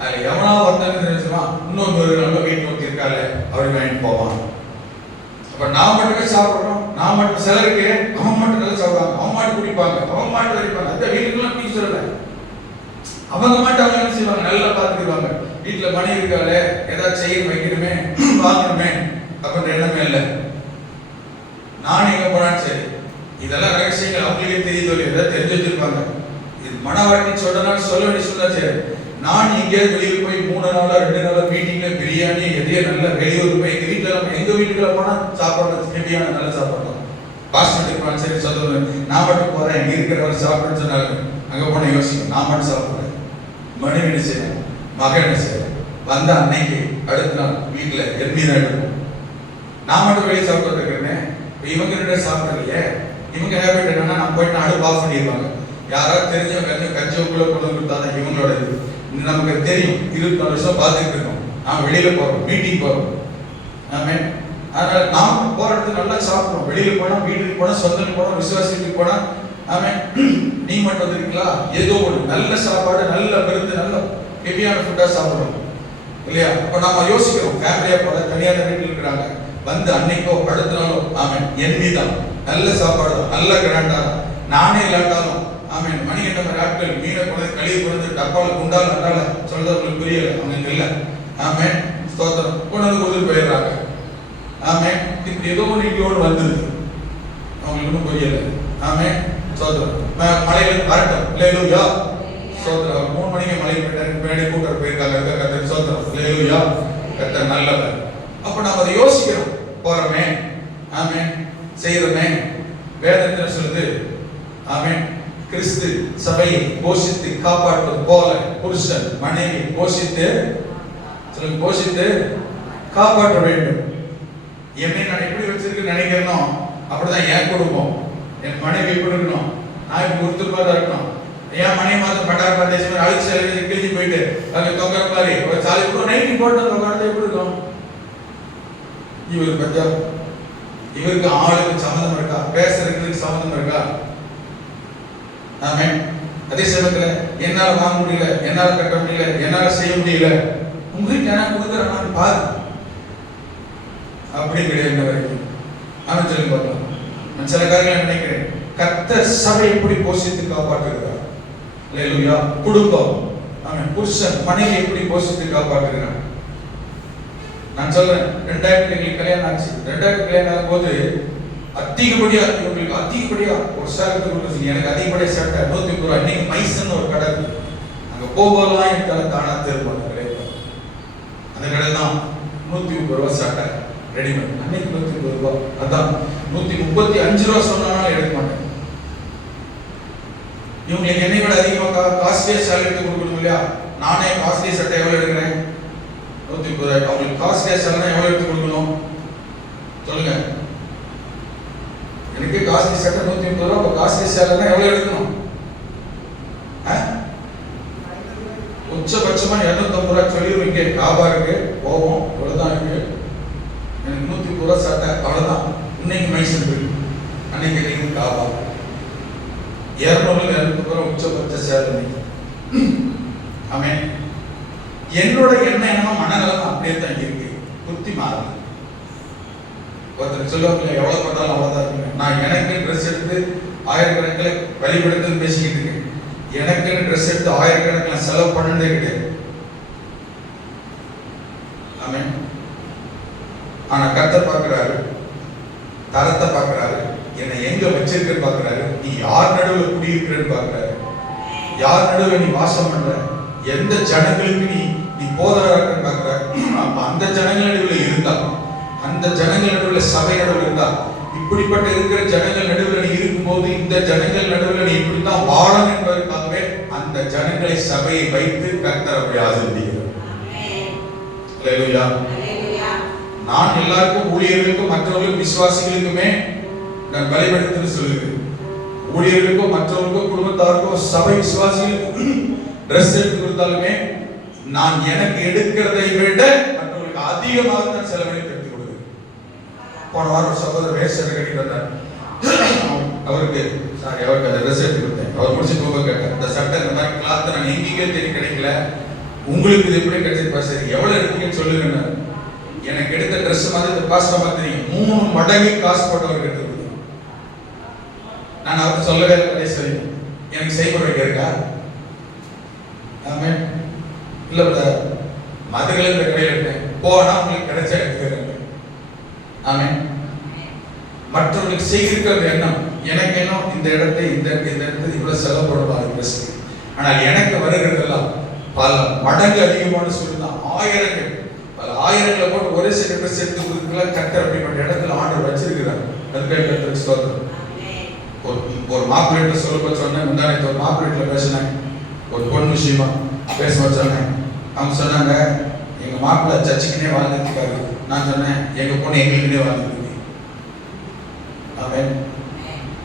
அதில் எவனா ஒருத்தன் நினைச்சுமா இன்னொரு 100 கிராம் வீட்டு ஒருத்தி இருக்காரு அப்படி வாங்கிட்டு போவான். அப்ப நான் மட்டுமே சாப்பிடுறோம், நான் மட்டும் சிலருக்கு அவன் மட்டும் நல்லா சாப்பிடுவாங்க, அவன் மாட்டு குடிப்பாங்க, அவன் மாட்டு வரைப்பாங்க. அந்த வீட்டுக்குலாம் நீ சொல்லல, அவங்க மட்டும் அவங்க என்ன செய்வாங்க? நல்லா பார்த்துக்குவாங்க. வீட்டுல மணி இருக்காளே, ஏதாவது செய்ய வைக்கணுமே, வாங்கணுமே அப்படின்ற எண்ணமே இல்லை. நான் எங்க போனான்னு சரி, இதெல்லாம் ரகசியங்கள் அவங்களுக்கே தெரியுது, ஏதாவது தெரிஞ்சு வச்சிருப்பாங்க. இது மனவாட்டி சொல்றதுனால சொல்ல வேண்டிய சொன்னா சரி. நான் எங்கேயாவது வெளியில் போய் 3 நாளா 2 நாளா மீட்டிங்ல பிரியாணி எதையோ நல்ல வெளியூர் போய் எங்க வீட்டுக்குள்ள போனா சாப்பாடு ஹெவியான நல்ல சாப்பாடு பாஸ்மதி சரி சொல்லுவேன். நான் மட்டும் போறேன், எங்க இருக்கிறவரை சாப்பிடுன்னு சொன்னாங்க. அங்க போன யோசிக்கும், நான் மட்டும் சாப்பிடுறேன், மனைவி என்ன செய்யறேன், மகன் என்ன செய்யறேன், வந்த அன்னைக்கு அடுத்த நாள் வீட்டுல என் மீதான் எடுக்கும். நான் மட்டும் வெளியே சாப்பிட்டு இருக்கிறேன், இவங்க 2 பேரும் சாப்பிடலையே. இவங்க ஹேபிட் என்னன்னா, நான் போயிட்டு அடுப்பு ஆஃப் பண்ணிடுவாங்க. யாராவது தெரிஞ்சவங்க கஞ்சிக்குள்ள கொண்டு வந்து கொடுத்தாதான் இவங்களோட இது. நமக்கு தெரியும், 24 வருஷம் பார்த்துட்டு இருக்கோம். நான் வெளியில போறோம், மீட்டிங் போறோம். ஆமே. அதனால நாம போற இடத்துல நல்லா சாப்பிடுறோம். வெளியில போனா, வீட்டுக்கு போனா, சொந்தத்துக்கு போனா, விசுவாசத்துக்கு போனா, ஆமே, நீ மட்டும் வந்திருக்கீங்களா, ஏதோ ஒரு நல்ல சாப்பாடு, நல்ல விருந்து, நல்ல ஹெவியான ஃபுட்டா சாப்பிடுறோம் இல்லையா? அப்ப நாம யோசிக்கிறோம், ஃபேமிலியா போல தனியார் வீட்டில் இருக்கிறாங்க, வந்து அன்னைக்கோ அடுத்த நாளோ, ஆமே, என் மீதான் நல்ல சாப்பாடு, நல்ல கிராண்டா, நானே இல்லாட்டாலும், ஆமே, மணிகண்ட மாதிரி ஆட்கள் மீனை கொண்டு கழிவு கொண்டு டப்பால குண்டால் நட்டால சொல்றவங்களுக்கு புரியல, அவங்க இல்லை. ஆமே, ஸ்தோத்திரம், கொண்டு வந்து கொடுத்துட்டு போயிடுறாங்க. ஆமே, இப்படி ஏதோ ஒரு இங்கோடு வந்தது, அவங்களுக்கு ஒன்றும் புரியல. ஆமே, ஸ்தோத்திரம், மலையில வரட்டும், அல்லேலூயா, ஸ்தோத்திரம். 3 மணிக்கு மலை போயிட்டாரு, பின்னாடி கூட்டர் போயிருக்காங்க, கர்த்தர் ஸ்தோத்திரம், அல்லேலூயா, கர்த்தர் நல்லவர். அப்ப நாம அதை யோசிக்கிறோம், போறோமே, ஆமே, செய்யறோமே. வேதத்தில் சொல்லுது, ஆமே, கிறிஸ்து சபையை போஷித்து காப்பாற்றுவது போல புருஷன் மனைவி போஷித்து காப்பாற்ற வேண்டும். என்னை நான் எப்படி வச்சிருக்க நினைக்கிறேனோ அப்படிதான் என் குடும்பம், என் மனைவி எப்படி இருக்கணும், நான் இப்படி ஒருத்தருப்பாதான் இருக்கணும். ஏன் மனைவி மாதம் பட்டார் பிரதேசம் அழிச்சு செலவு கிழிஞ்சு போயிட்டு அங்க தொங்குற மாதிரி ஒரு சாலை கூட நைட்டி போட்டு அந்த உட்காந்து எப்படி இருக்கும்? இவருக்கு பத்தியா, இவருக்கு ஆளுக்கு சம்மந்தம் இருக்கா, பேசுறதுக்கு சம்மந்தம் இருக்கா? ஆமே. அதே சமயத்துல என்னால வாங்க முடியல, என்னால கட்ட முடியல, என்னால செய்ய முடியல, உங்களுக்கு நான் கொடுக்குறேன் பாரு, அப்படி கிடையாது வரைக்கும். அவன் சொல்லி பார்க்கலாம். நான் சில காரியங்கள் நினைக்கிறேன், கர்த்தர் சபை எப்படி போஷித்து காப்பாற்றுகிறார், அல்லேலூயா. குடும்பம், அவன் புருஷன் மனைவி எப்படி போஷித்து காப்பாற்றுகிறான். நான் சொல்றேன், 2000 எங்களுக்கு கல்யாணம் ஆச்சு. 2000 கல்யாணம் ஆகும்போது அதிகப்படியா இவங்களுக்கு அதிகப்படியா ஒரு சேலத்து கொடுத்து, எனக்கு அதிகப்படியா சட்டை 130 ரூபாய். இன்னைக்கு மைசன் ஒரு கடை இருக்கு, அங்க போகலாம் என் தலை தானா தேர்வாங்க கிடையாது. அந்த கடை தான் 130 ரூபாய் சட்டை ரெடிமேட். அன்னைக்கு 130 ரூபாய், அதான் 135 ரூபாய் சொன்னாலும் எடுக்க மாட்டேன். இவங்களுக்கு என்னை விட அதிகமாக காஸ்ட்லியா சேலை எடுத்து கொடுக்கணும் இல்லையா? நானே காஸ்ட்லி சட்டை எவ்வளவு எடுக்கிறேன்? 130 ரூபாய். அவங்களுக்கு காஸ்ட்லியா சேலை எவ்வளவு எடுத்து கொடுக்கணும் சொல்லுங்க? எனக்கு காஸ்ட்லி சட்டை 130 ரூபாய், அப்ப காஸ்ட்லி சேலை எவ்வளவு எடுக்கணும்? உச்சபட்சமா 250 ரூபாய் சொல்லிடுவோம். இங்கே வியாபாருக்கு போவோம், இவ்வளவுதான் இருக்கு. எனக்கு 130 ரூபாய் சட்டை, அவ்வளவுதான். இன்னைக்கு மைசூர் இருக்கு, அன்னைக்கு எனக்கு வியாபாரம் 200 ரூபாய் உச்சபட்ச சேலை. ஆமே. என்னோட எண்ணம் என்னமோ மனநலம் அப்படியே தான் இருக்கு, புத்தி மாறல. ஒருத்தர் சொல்லுவாங்க, எவ்வளவு பண்ணாலும் அவ்வளவுதான் இருக்கு. நான் எனக்கு ட்ரெஸ் எடுத்து ஆயிரக்கணக்கில் வழிபடுத்து பேசிக்கிட்டு இருக்கேன். எனக்கு ட்ரெஸ் எடுத்து ஆயிரக்கணக்கில் செலவு பண்ணதே கிடையாது. ஆமே. ஆனா கர்த்தர் பார்க்கிறாரு, தரத்தை பார்க்கிறாரு, என்னை எங்க வச்சிருக்க பார்க்கிறாரு, நீ யார் நடுவில் குடியிருக்கிறன்னு பார்க்கிறாரு, யார் நடுவில் நீ வாசம் பண்ற, எந்த ஜனங்களுக்கு நீ போதரா இருக்குன்னு பார்க்கிறாரு. அப்ப அந்த ஜனங்கள் நடுவில் இருந்தா, அந்த ஜனங்கள் நடுவில் சபை நடுவில் இருந்தா, இப்படிப்பட்ட இருக்கிற ஜனங்கள் நடுவில் நீ இருக்கும்போது இந்த ஜனங்கள் நடுவில் நீ இப்படித்தான் வாழணும் என்பதற்காகவே அந்த ஜனங்களை சபையை வைத்து கர்த்தர் அப்படி ஆசீர்வதிக்கிறார். அல்லேலூயா. நான் எல்லாருக்கும் ஊழியர்களுக்கும் மற்றவர்களுக்கும் விசுவாசிகளுக்குமே நான் பலிபடுத்துன்னு சொல்லுகிறேன். ஊழியர்களுக்கும் மற்றவர்களுக்கும் குடும்பத்தாருக்கும் சபை விசுவாசிகளுக்கும் ட்ரெஸ் எடுத்து கொடுத்தாலுமே நான் எனக்கு எடுக்கிறதை விட மற்றவர்களுக்கு அதிகமாக தான் செலவழித்து எடுத்து கொடுக்குறேன். போன வாரம் சகோதரர் வேஸ்ட் கட்டி வந்தார். அவருக்கு அந்த ட்ரெஸ் எடுத்து கொடுத்தேன். அவர் முடிச்சு தூக்க கேட்டார், இந்த சட்டை இந்த மாதிரி கிளாத் நான் எங்கேயுமே தேடி கிடைக்கல, உங்களுக்கு இது எப்படி கிடைச்சிருப்பா, சரி எவ்வளவு எடுத்தீங்கன்னு சொல்லுங்க. எனக்கு எடுத்த ட்ரெஸ் மாதிரி இந்த பாஸ்டமா தெரியும், 3 மடங்கு காசு போட்டவருக்கு எடுத்து கொடுத்தேன். நான் அவருக்கு சொல்லவே இல்லை, சரி எனக்கு செய்முறை இருக்கா? ஆமே. இல்ல மதுரையில் இந்த கடையில் இருக்கேன், போனா உங்களுக்கு கிடைச்ச எடுத்துக்கிறேன். ஆமே. மற்றவர்களுக்கு செய்திருக்கிறது எண்ணம், எனக்கு என்ன இந்த இடத்தை இந்த இடத்துல இவ்வளவு செலவு போடலாம். ஆனால் எனக்கு வருகிறதெல்லாம் பல மடங்கு அதிகமான சொல்லுதான். ஆயிரங்கள், பல ஆயிரங்களை போட்டு ஒரே சில ட்ரெஸ் எடுத்து கொடுக்கலாம். கர்த்தர் அப்படிப்பட்ட இடத்துல ஆண்டவர் வச்சிருக்கிறார். அதுக்காக கர்த்தருக்கு ஸ்தோத்திரம். ஒரு மாப்பிள்ளைட்ட சொல்ல சொன்னேன். முந்தானத்து ஒரு மாப்பிள்ளைட்ட பேசினேன், ஒரு பொண்ணு விஷயமா பேச வச்சாங்க. அவங்க சொன்னாங்க, எங்க மாப்பிள்ளை சர்ச்சுக்குனே வாழ்ந்துருக்காரு. நான் சொன்னேன், எங்க பொண்ணு எங்களுக்குனே வாழ்ந்துருக்கு. அவன்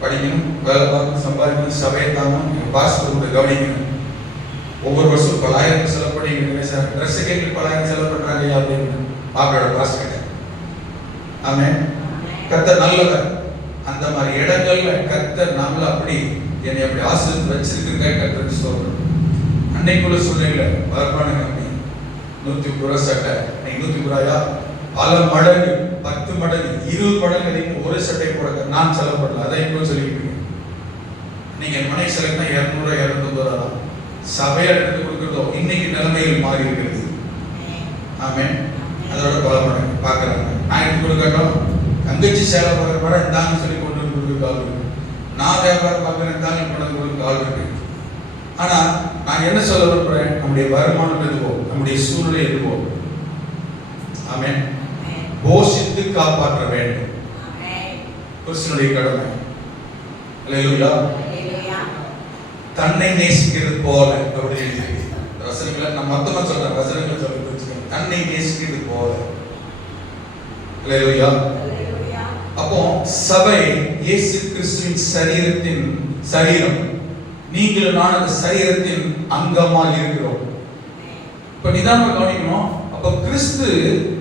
படிக்கணும், வேலை பார்க்கணும், சம்பாதிக்கணும், சபையை தாங்கணும், எங்க பாஸ்டர் கூட கவனிக்கணும். ஒவ்வொரு வருஷம் பல்லாயிரம் செலவு பண்ணி ட்ரெஸ் கேட்டு பல்லாயிரம் செலவு பண்றாங்க அப்படின்னு மாப்பிளோட பாஸ்டர். அவன் கர்த்தர் நல்லவர். அந்த மாதிரி இடங்கள்ல கர்த்தர் நம்மள அப்படி என்னை அப்படி ஆசீர்வதித்து வச்சிருக்க கர்த்தருக்கு சொல்றோம். அன்னைக்குள்ள சூழ்நிலை வருமானம் கம்மி, 150 ரூபா சட்டை, 150 ரூபாயா, பல மடங்கு, 10 மடங்கு, 20 மடங்கு அதிகம் ஒரு சட்டை போட நான் செலவு பண்ணல. அதை இப்போ சொல்லிக்கிட்டு நீங்க மனை செலக்ட்னா 200 250 ரூபா தான். சபையா எடுத்து கொடுக்கிறதோ இன்னைக்கு நிலைமையில் மாறி இருக்கிறது. ஆமென். அதோட பல மடங்கு பார்க்கறாங்க. நான் எடுத்து கொடுக்கட்டும், தங்கச்சி சேலை பார்க்குற படம் இருந்தாங்கன்னு சொல்லி கொண்டு வந்து கொடுக்குற ஆள் இருக்கு. நான் வியாபாரம் பார்க்குறேன் இருந்தாங்க கொண்டு கொடுக்குற ஆள் இருக்கு. ஆனா நான் என்ன சொல்ல விரும்புறேன், நம்முடைய வருமானம் எதுவோ, நம்முடைய சூழ்நிலை எதுவோ, ஆமென், போஷித்து காப்பாற்ற வேண்டும். கிறிஸ்துவினுடைய கடமை. அல்லேலூயா. தன்னை நேசிக்கிறது போல அப்படி எழுதி வசனங்களை நான் மொத்தமா சொல்றேன். வசனங்களை சொல்லி வச்சுக்கோங்க. தன்னை நேசிக்கிறது போல. அல்லேலூயா. அப்போ சபை இயேசு கிறிஸ்துவின் சரீரம். நீங்கள் நான் அந்த சரீரத்தின் அங்கமாக இருக்கிறோம். இப்ப நிதானமா கவனிக்கணும். அப்ப கிறிஸ்து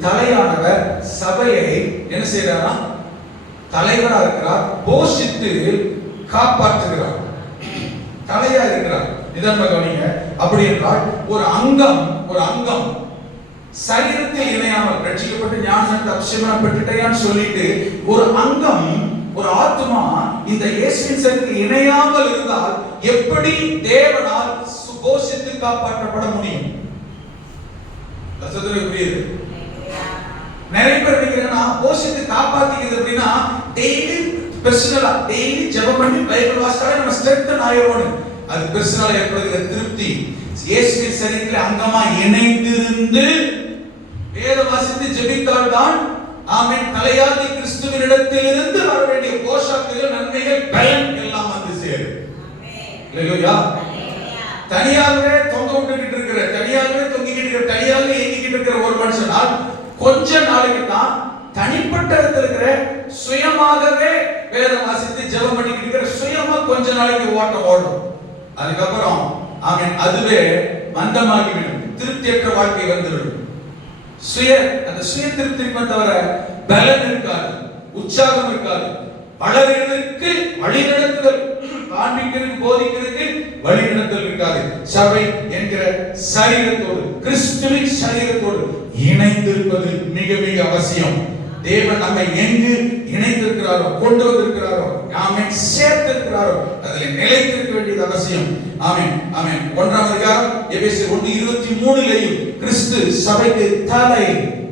தலையானவர் சபையை என்ன செய்யறாரா? தலைவரா இருக்கிறார், போஷித்து காப்பாற்றுகிறார், தலையா இருக்கிறார். நிதானமா கவனிங்க. அப்படி என்றால் ஒரு அங்கம் சரீரத்தில் இணையாமல் ரட்சிக்கப்பட்டு ஞானத்தை அபிஷேகம் பெற்றுட்டேன்னு சொல்லிட்டு ஒரு அங்கம், ஒரு ஆத்மா இந்த இயேசுவின் சரீரத்தில் இணையாமல் இருந்தால் எப்படி தேவனால் போஷித்து காப்பாற்றப்பட முடியும்? புரியுது? நிறைய பேர் நினைக்கிறாங்கன்னா போஷித்து காப்பாத்திக்கிறது அப்படின்னா டெய்லி பர்சனலா டெய்லி ஜெபம் பண்ணி பைபிள் வாசித்தாலே நம்ம ஸ்ட்ரெங்தன் ஆயிரோம். அது பர்சனலா ஏற்படுகிற திருப்தி. இயேசுவின் சரீரத்தில் அங்கமா இணைந்திருந்து வேத வாசித்து ஜெபித்தால் தான் ஆமென் தலையாதி கிறிஸ்துவினிடத்திலிருந்து வர வேண்டிய போஷாக்குகள், நன்மைகள், பலன் எல்லாம் வந்து சேரும். அல்லேலூயா. தனியாகவே தொங்கிக்கிட்டு இருக்கிற ஒரு மனுஷனால் கொஞ்ச நாளைக்கு தான் தனிப்பட்ட இடத்துல இருக்கிற சுயமாகவே வேதம் வாசித்து ஜெபம் பண்ணிக்கிட்டு இருக்கிற சுயமா கொஞ்ச நாளைக்கு ஓடும். அதுக்கப்புறம் ஆமென் அதுவே மந்தமாகிவிடும், திருப்தியற்ற வாழ்க்கை வந்துவிடும். அந்த சுய திருப்திக்கு தவிர பலன் இருக்காது, உற்சாகம் இருக்காது. வளர்கிறதுக்கு வழிநடத்துதல், காண்பிக்கிறதுக்கு போதிக்கிறதுக்கு வழிநடத்துதல் இருக்காது. சபை என்கிற சரீரத்தோடு, கிறிஸ்துவின் சரீரத்தோடு இணைந்திருப்பது மிக மிக அவசியம். தேவன் நம்மை எங்கு இணைந்திருக்கிறாரோ, கொண்டு வந்திருக்கிறாரோ, ஆமென் சேர்த்திருக்கிறாரோ அதில் நிலைத்திருக்க வேண்டியது அவசியம். ஆமென் ஆமென். 1ஆம் அதிகாரம் எபேசியர் 1:23 கிறிஸ்து சபைக்கு தலை.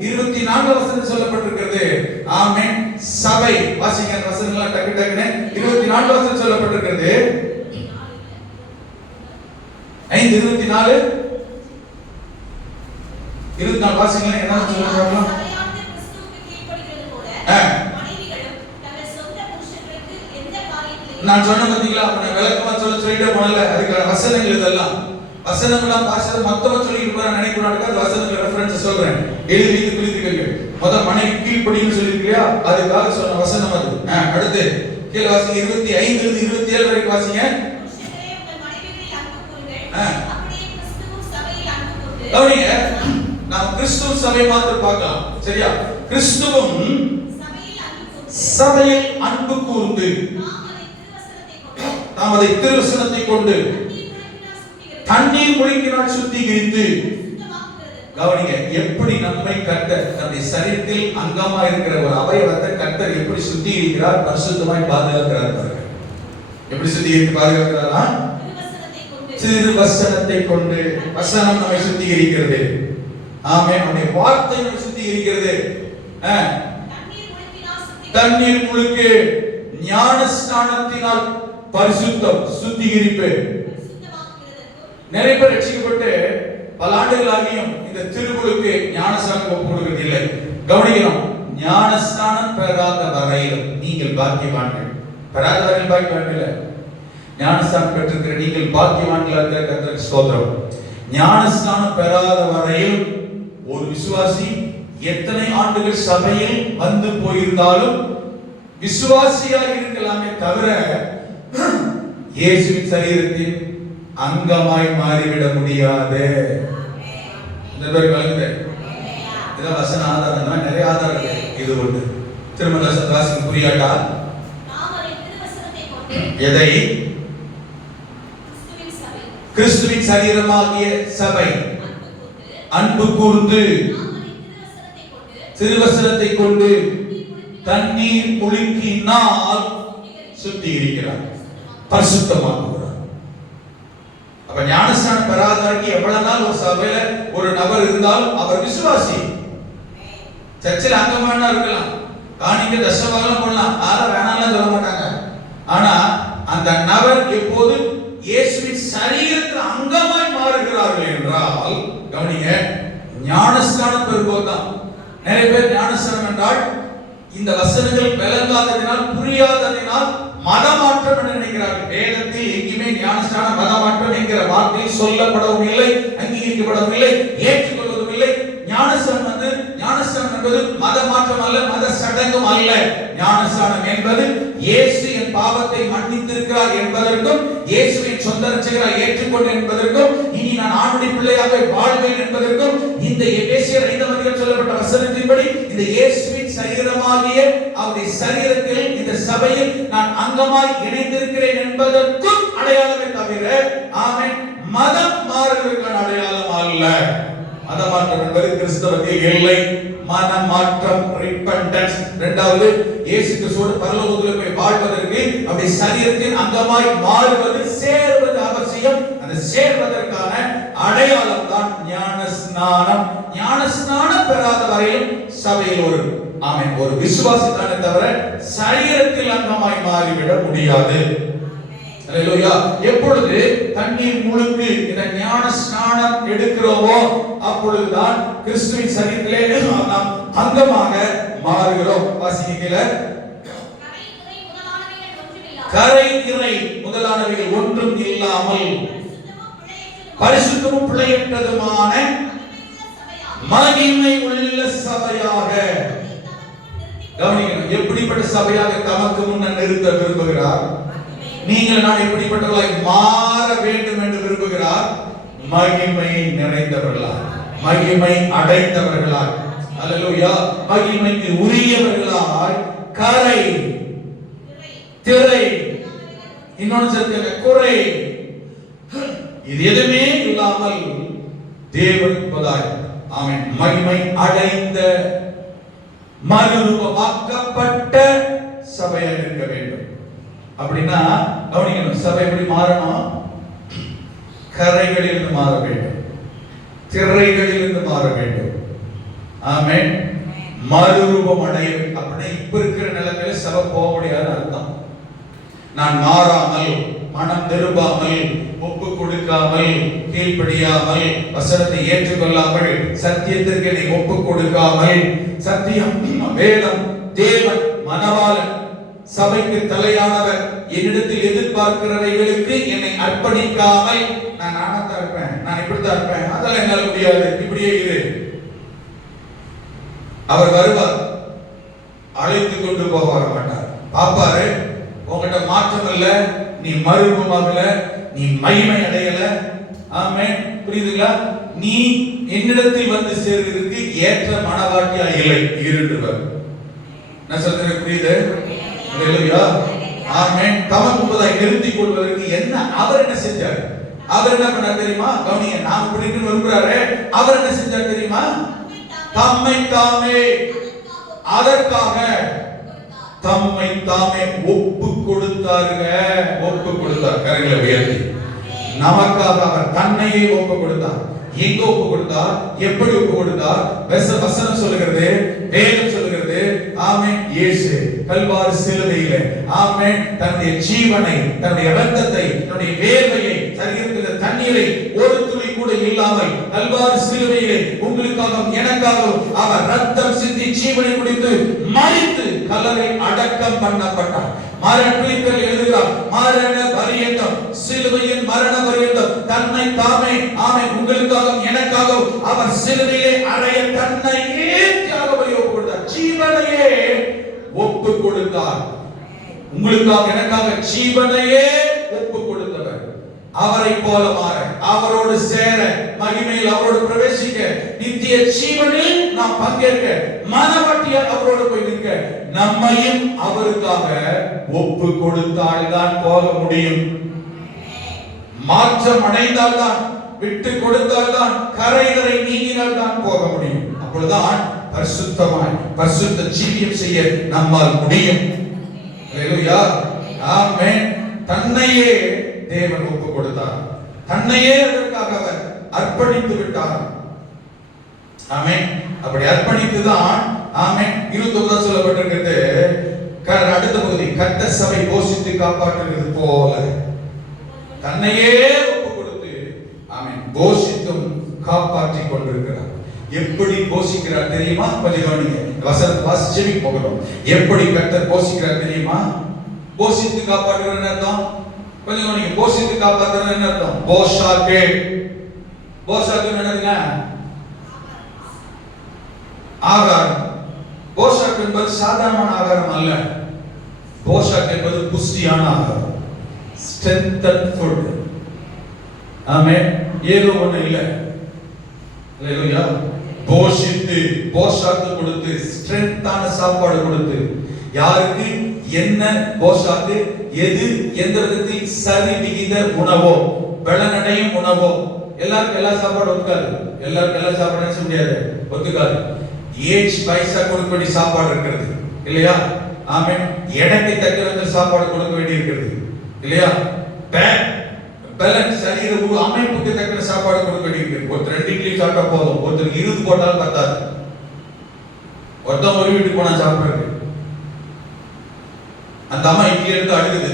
24 வசனம் சொல்லப்பட்டிருக்கிறது. ஆமென். சபை வாசிங்க வசனங்களை டக்குன்னு 24 வசனம் சொல்லப்பட்டிருக்கிறது. 5:24 24 வாசிங்க. என்ன சொல்றாங்க? நான் சொன்ன பாத்தீங்களா, விளக்கமா சொல்லிட்டு போனல. அதுக்கான வசனங்கள் இதெல்லாம் வசனங்கள்லாம் பாசத மொத்தமா சொல்லிட்டு போற நினைக்கிறாங்க. அது வசனங்கள் ரெஃபரன்ஸ் சொல்றேன், எழுதி வைத்து குறித்துக்கங்க. முதல் மனைவி கீழ்ப்படின்னு சொல்லிருக்கியா, அதுக்காக சொன்ன வசனம் அது. அடுத்து கீழ வாசிங்க 25-27 வரைக்கும் வாசிங்க. கவனிங்க, நாம் கிறிஸ்துவ சபை மாத்திரம் பார்க்கலாம். சரியா? கிறிஸ்துவும் சபையில் அன்பு கூர்ந்து நாம் அதை திருவசனத்தை கொண்டு தண்ணீர் முழுக்கினால் சுத்திகரித்து. கவனிங்க, எப்படி நம்மை கர்த்தர் நம்முடைய சரீரத்தில் அங்கமா இருக்கிற ஒரு அவயவத்தை கர்த்தர் எப்படி சுத்திகரிக்கிறார், பரிசுத்தமாய் பாதுகாக்கிறார் பாருங்க. எப்படி சுத்திகரித்து பாதுகாக்கிறாரா? திருவசனத்தை கொண்டு. வசனம் நம்மை சுத்திகரிக்கிறது. ஆமென். அவருடைய வார்த்தை நம்மை சுத்திகரிக்கிறது. தண்ணீர் முழுக்கு ஞான ஸ்நானத்தினால் பரிசுத்தம், சுத்திகரிப்பு. நிறைய பேர் ரட்சிக்கப்பட்டு பல ஆண்டுகளாகியும் இந்த திருமுழுக்கு ஞானஸ்நானம் ஒப்பு கொடுக்கிறது இல்லை. கவனிக்கணும், ஞானஸ்நானம் பெறாத வரையிலும் நீங்கள் பாக்கியவான்கள். பெறாதவர்கள் பாக்கியவான்கள் இல்லை. ஞானஸ்தானம் பெற்றிருக்கிற நீங்கள் பாக்கியவான்களாக இருக்கிற கர்த்தருக்கு ஸ்தோத்திரம். ஞானஸ்தானம் பெறாத வரையில் ஒரு விசுவாசி எத்தனை ஆண்டுகள் சபையில் வந்து போயிருந்தாலும் விசுவாசியாக இருக்கலாமே தவிர இயேசுவின் சரீரத்தின் அங்கமாய் மாறிவிட முடியாது. இந்த பேர் கலந்து இதான் வசன ஆதாரம், நிறைய ஆதாரம் இருக்கு. இது ஒன்று திருமண வாசிக்கு புரியாட்டா எதை கிறிஸ்துவின் சரீரமாகிய சபை அன்பு கூர்ந்து திருவசனத்தை கொண்டு தண்ணீர் முழுக்கினால் சுத்திகரிக்கிறார், பரிசுத்தமாக்குகிறார். அப்ப ஞானஸ்நானம் பெறாதவருக்கு எவ்வளவு நாள் ஒரு சபையில ஒரு நபர் இருந்தாலும் அவர் விசுவாசி. சர்ச்சில் அங்கமான இருக்கலாம், காணிக்க தசமபாகம் போடலாம், யாரும் வேணாம்னு சொல்ல மாட்டாங்க. ஆனா அந்த நபர் எப்போது இயேசுவின் சரீரத்தில் அங்கமாய் மாறுகிறார்கள் என்றால், கவனிங்க, ஞானஸ்நானம் பெறும்போதுதான். நிறைய பேர் ஞானஸ்நானம் என்றால் இந்த வசனங்கள் விளங்காததினால் புரியாததினால் மதமாற்றம் என்று நினைக்கிறார்கள். வேதத்தில் எங்குமே ஞானஸ்நானம் மதமாற்றம் என்கிற வார்த்தை சொல்லப்படவும் இல்லை, அங்கீகரிக்கப்படவும் இல்லை, ஏற்றுக்கொள்வதும் இல்லை. ஞானஸ்நானம் என்பது மத மாற்றம் அல்ல, மத சடங்கும் அல்ல. ஞானஸ்நானம் என்பது இயேசு என் பாவத்தை மன்னித்திருக்கிறார் என்பதற்கும், இயேசுவின் சொந்த ரட்சகராய் ஏற்றுக்கொண்டு என்பதற்கும், இனி நான் ஆணுடைய பிள்ளையாக வாழ்வேன் என்பதற்கும், இந்த எபேசியர் 5ஆம் அதிகாரத்தில் சொல்லப்பட்ட வசனத்தின்படி இந்த இயேசுவின் சரீரமாகிய அவருடைய சரீரத்தில் இந்த சபையில் நான் அங்கமாய் இணைந்திருக்கிறேன் என்பதற்கும் அடையாளமே தவிர, ஆமென், மதம் மாறுவதற்கான அடையாளம் அல்ல. மதமாற்றம் என்பது கிறிஸ்தவத்தில் இல்லை. மனமாற்றம், ரிப்பெண்டன்ஸ். இரண்டாவது, இயேசு கிறிஸ்துவோடு பரலோகத்தில் போய் வாழ்வதற்கு அவருடைய சரீரத்தின் அங்கமாய் மாறுவது, சேர்வது அவசியம். அந்த சேர்வதற்கான அடையாளம் தான் ஞானஸ்நானம். ஞானஸ்நானம் பெறாத வரையிலும் சபையில் ஒரு ஒரு விசுவாசி தானே தவிர சரீரத்தில் அங்கமாய் மாறிவிட முடியாது. அல்லேலூயா. எப்பொழுது தண்ணீர் முழுக்கு இந்த ஞான ஸ்நானம் எடுக்கிறோமோ அப்பொழுதுதான் கிறிஸ்துவின் சரீரத்திலே நாம் அங்கமாக மாறுகிறோம். வாசிக்கல, கரை இறை முதலானவைகள் ஒன்றும் இல்லாமல் பரிசுத்தமும் பிழையற்றதுமான மகிமை உள்ள சபையாக. கவனிக்கணும், எப்படிப்பட்ட சபையாக தமக்கு முன்னர் நிறுத்த விரும்புகிறார். நீங்கள் நான் எப்படிப்பட்டவர்களாய் மாற வேண்டும் என்று விரும்புகிறார். மகிமை நிறைந்தவர்களாய், மகிமை அடைந்தவர்களாய், அல்லேலூயா, மகிமைக்கு உரியவர்களாய், கரை திரை இன்னொன்று சேர்த்து குறை இது எதுவுமே இல்லாமல் தேவனுக்குதாய், ஆமென், மகிமை அடைந்த மறுரூபமாக்கப்பட்ட சபையாக இருக்க வேண்டும். அப்படின்னா கவனிக்கணும், சபை எப்படி மாறணும்? கரைகளிலிருந்து மாற வேண்டும், திரைகளிலிருந்து மாற வேண்டும். ஆமென். மறுரூபம் அடைய. அப்படின்னா இப்ப இருக்கிற நிலைமையில சபை போக முடியாது அர்த்தம். நான் மாறாமல், மனம் திரும்பாமல், ஒப்பு கொடுக்காமல், கீழ்ப்படியாமல், வசனத்தை ஏற்றுக்கொள்ளாமல், சத்தியத்திற்கு நீ ஒப்பு கொடுக்காமல், சத்தியம், வேதம், தேவன், மனவாளன், சபைக்கு தலையானவர், என்னிடத்தில் எதிர்பார்க்கிறவைகளுக்கு என்னை அர்ப்பணிக்காமல், நான் நானத்தான் இருப்பேன், நான் இப்படித்தான் இருப்பேன், அதெல்லாம் என்னால முடியாது, இப்படியே இரு. அவர் வருவார், அழைத்து கொண்டு போக வர மாட்டார். பாப்பாரு, உங்ககிட்ட மாற்றம் இல்ல, நீ மறுரூபமாகல, நீ மகிமை அடையல. ஆமென். புரியுதுங்களா? நீ என்னிடத்தில் வந்து சேர்வதற்கு ஏற்ற மனவாட்டியா இல்லை இருந்துவர். நான் சொல்றது புரியுது? அல்லேலூயா. ஆமென். தமக்கு முன்பதாய் நிறுத்திக் கொள்வதற்கு என்ன அவர் என்ன செஞ்சார்? அவர் என்ன பண்ணார் தெரியுமா? கவனிங்க, நாம் பிடிக்கணும் விரும்புறாரு. அவர் என்ன செஞ்சார் தெரியுமா? தம்மை தாமே, அதற்காக தம்மை தாமே ஒப்பு கொடுத்தாருங்க. ஒப்பு கொடுத்தார். கரங்களை உயர்த்தி. நமக்காக அவர் தன்னையே ஒப்பு கொடுத்தார். எங்க ஒப்பு கொடுத்தார்? எப்படி ஒப்பு கொடுத்தார்? வசனம் சொல்லுகிறது, வேதம் சொல்லுகிறது. ஆமென். இயேசு கல்வாரி சிலுவையிலே, ஆமென், தன்னுடைய ஜீவனை, தன்னுடைய இரத்தத்தை, தன்னுடைய வேர்வையை, சரீரத்தில் தண்ணீரை ஒரு துளி கூட இல்லாமல் கல்வாரி சிலுவையிலே உங்களுக்காகவும் எனக்காகவும் அவர் ரத்தம் சிந்தி ஜீவனை குடித்து மரித்து கல்லறை அடக்கம் பண்ணப்பட்டார். மரணத்தில் எழுதுகிறார், மரண பரியந்தம், சிலுவையின் மரண பரியந்தம் தன்னை தாமே உங்களுக்காகவும் எனக்காகவும் அவர் சிலுவையிலே அறைய தன்னையே தியாக பலி ஒப்பு கொடுத்தார். ஜீவனையே ஒப்பு கொடுத்தார். உங்களுக்காக எனக்காக ஜீவனையே ஒப்பு கொடுத்தவர். அவரை போல மாற, அவரோடு சேர, மகிமையில் அவரோடு பிரவேசிக்க, நித்திய ஜீவனில் நாம் பங்கேற்க, மனவாட்டியால் அவரோடு போய் நிற்க, நம்மையும் அவருக்காக ஒப்பு கொடுத்தால்தான் போக முடியும். மாற்றம் அடைந்தால்தான், விட்டு கொடுத்தால்தான், கரைதரை நீங்கினால்தான் போக முடியும். அப்பொழுதுதான் பரிசுத்தமாய் பரிசுத்த ஜீவியம் செய்ய நம்மால் முடியும். அல்லேலூயா, ஆமென். தன்னையே தேவன் ஒப்பு கொடுத்தார். தன்னையே அதற்காக அவர் அர்ப்பணித்து விட்டார். ஆமென். அப்படி அர்ப்பணித்துதான் ஆமென் 29 சொல்லப்பட்டிருக்கிறது. அடுத்த பகுதி, கர்த்தர் சபை போஷித்து காப்பாற்றுகிறது போல தன்னையே ஒப்பு கொடுத்து ஆமென் போஷித்தும் காப்பாற்றிக் கொண்டிருக்கிறார். எப்படி போஷிக்கிறார் தெரியுமா? கொஞ்சம் கவனிங்க. வசனத்தை வாசிச்சு போகிறோம். எப்படி கர்த்தர் போஷிக்கிறார் தெரியுமா? போஷித்து காப்பாற்றுகிறது அர்த்தம் கொஞ்சம் கவனிங்க. போஷித்து காப்பாற்றுறது என்ன அர்த்தம்? போஷாக்கு. போஷாக்கு என்னதுங்க? ஆகாரம். போஷாக்கு என்பது சாதாரண ஆகாரம் அல்ல. போஷாக்கு என்பது புஷ்டியான ஆகாரம். Strengthen food. ஆமென். ஏதோ ஒண்ணு இல்ல. அல்லேலூயா. போஷித்து, போஷாக்கு கொடுத்து, ஸ்ட்ரென்த்தான சாப்பாடு கொடுத்து, யாருக்கு என்ன போஷாக்கு, எது எந்த விதத்தில் சரி விகித உணவோ, பலனடையும் உணவோ. எல்லாருக்கும் எல்லா சாப்பாடு ஒத்துக்காது. எல்லாருக்கும் எல்லா சாப்பாடு செய்ய முடியாது, ஒத்துக்காது. ஏஜ் பைசா கொடுக்கக்கூடிய சாப்பாடு இருக்கிறது இல்லையா? ஆமென். எடைக்கு தக்க சாப்பாடு கொடுக்க வேண்டி இருக்கிறது இல்லையா? பேலன்ஸ் சரீர அமைப்புக்கு தக்க சாப்பாடு கொடுக்க வேண்டி இருக்கு. ஒருத்தர் 2 இட்லி சாப்பிட்டா போதும், ஒருத்தர் 20 போட்டாலும் பத்தாது. ஒருத்தன் ஒரு வீட்டுக்கு போனா சாப்பிடுறது. அந்த அம்மா இட்லி எடுத்து அழுகுது,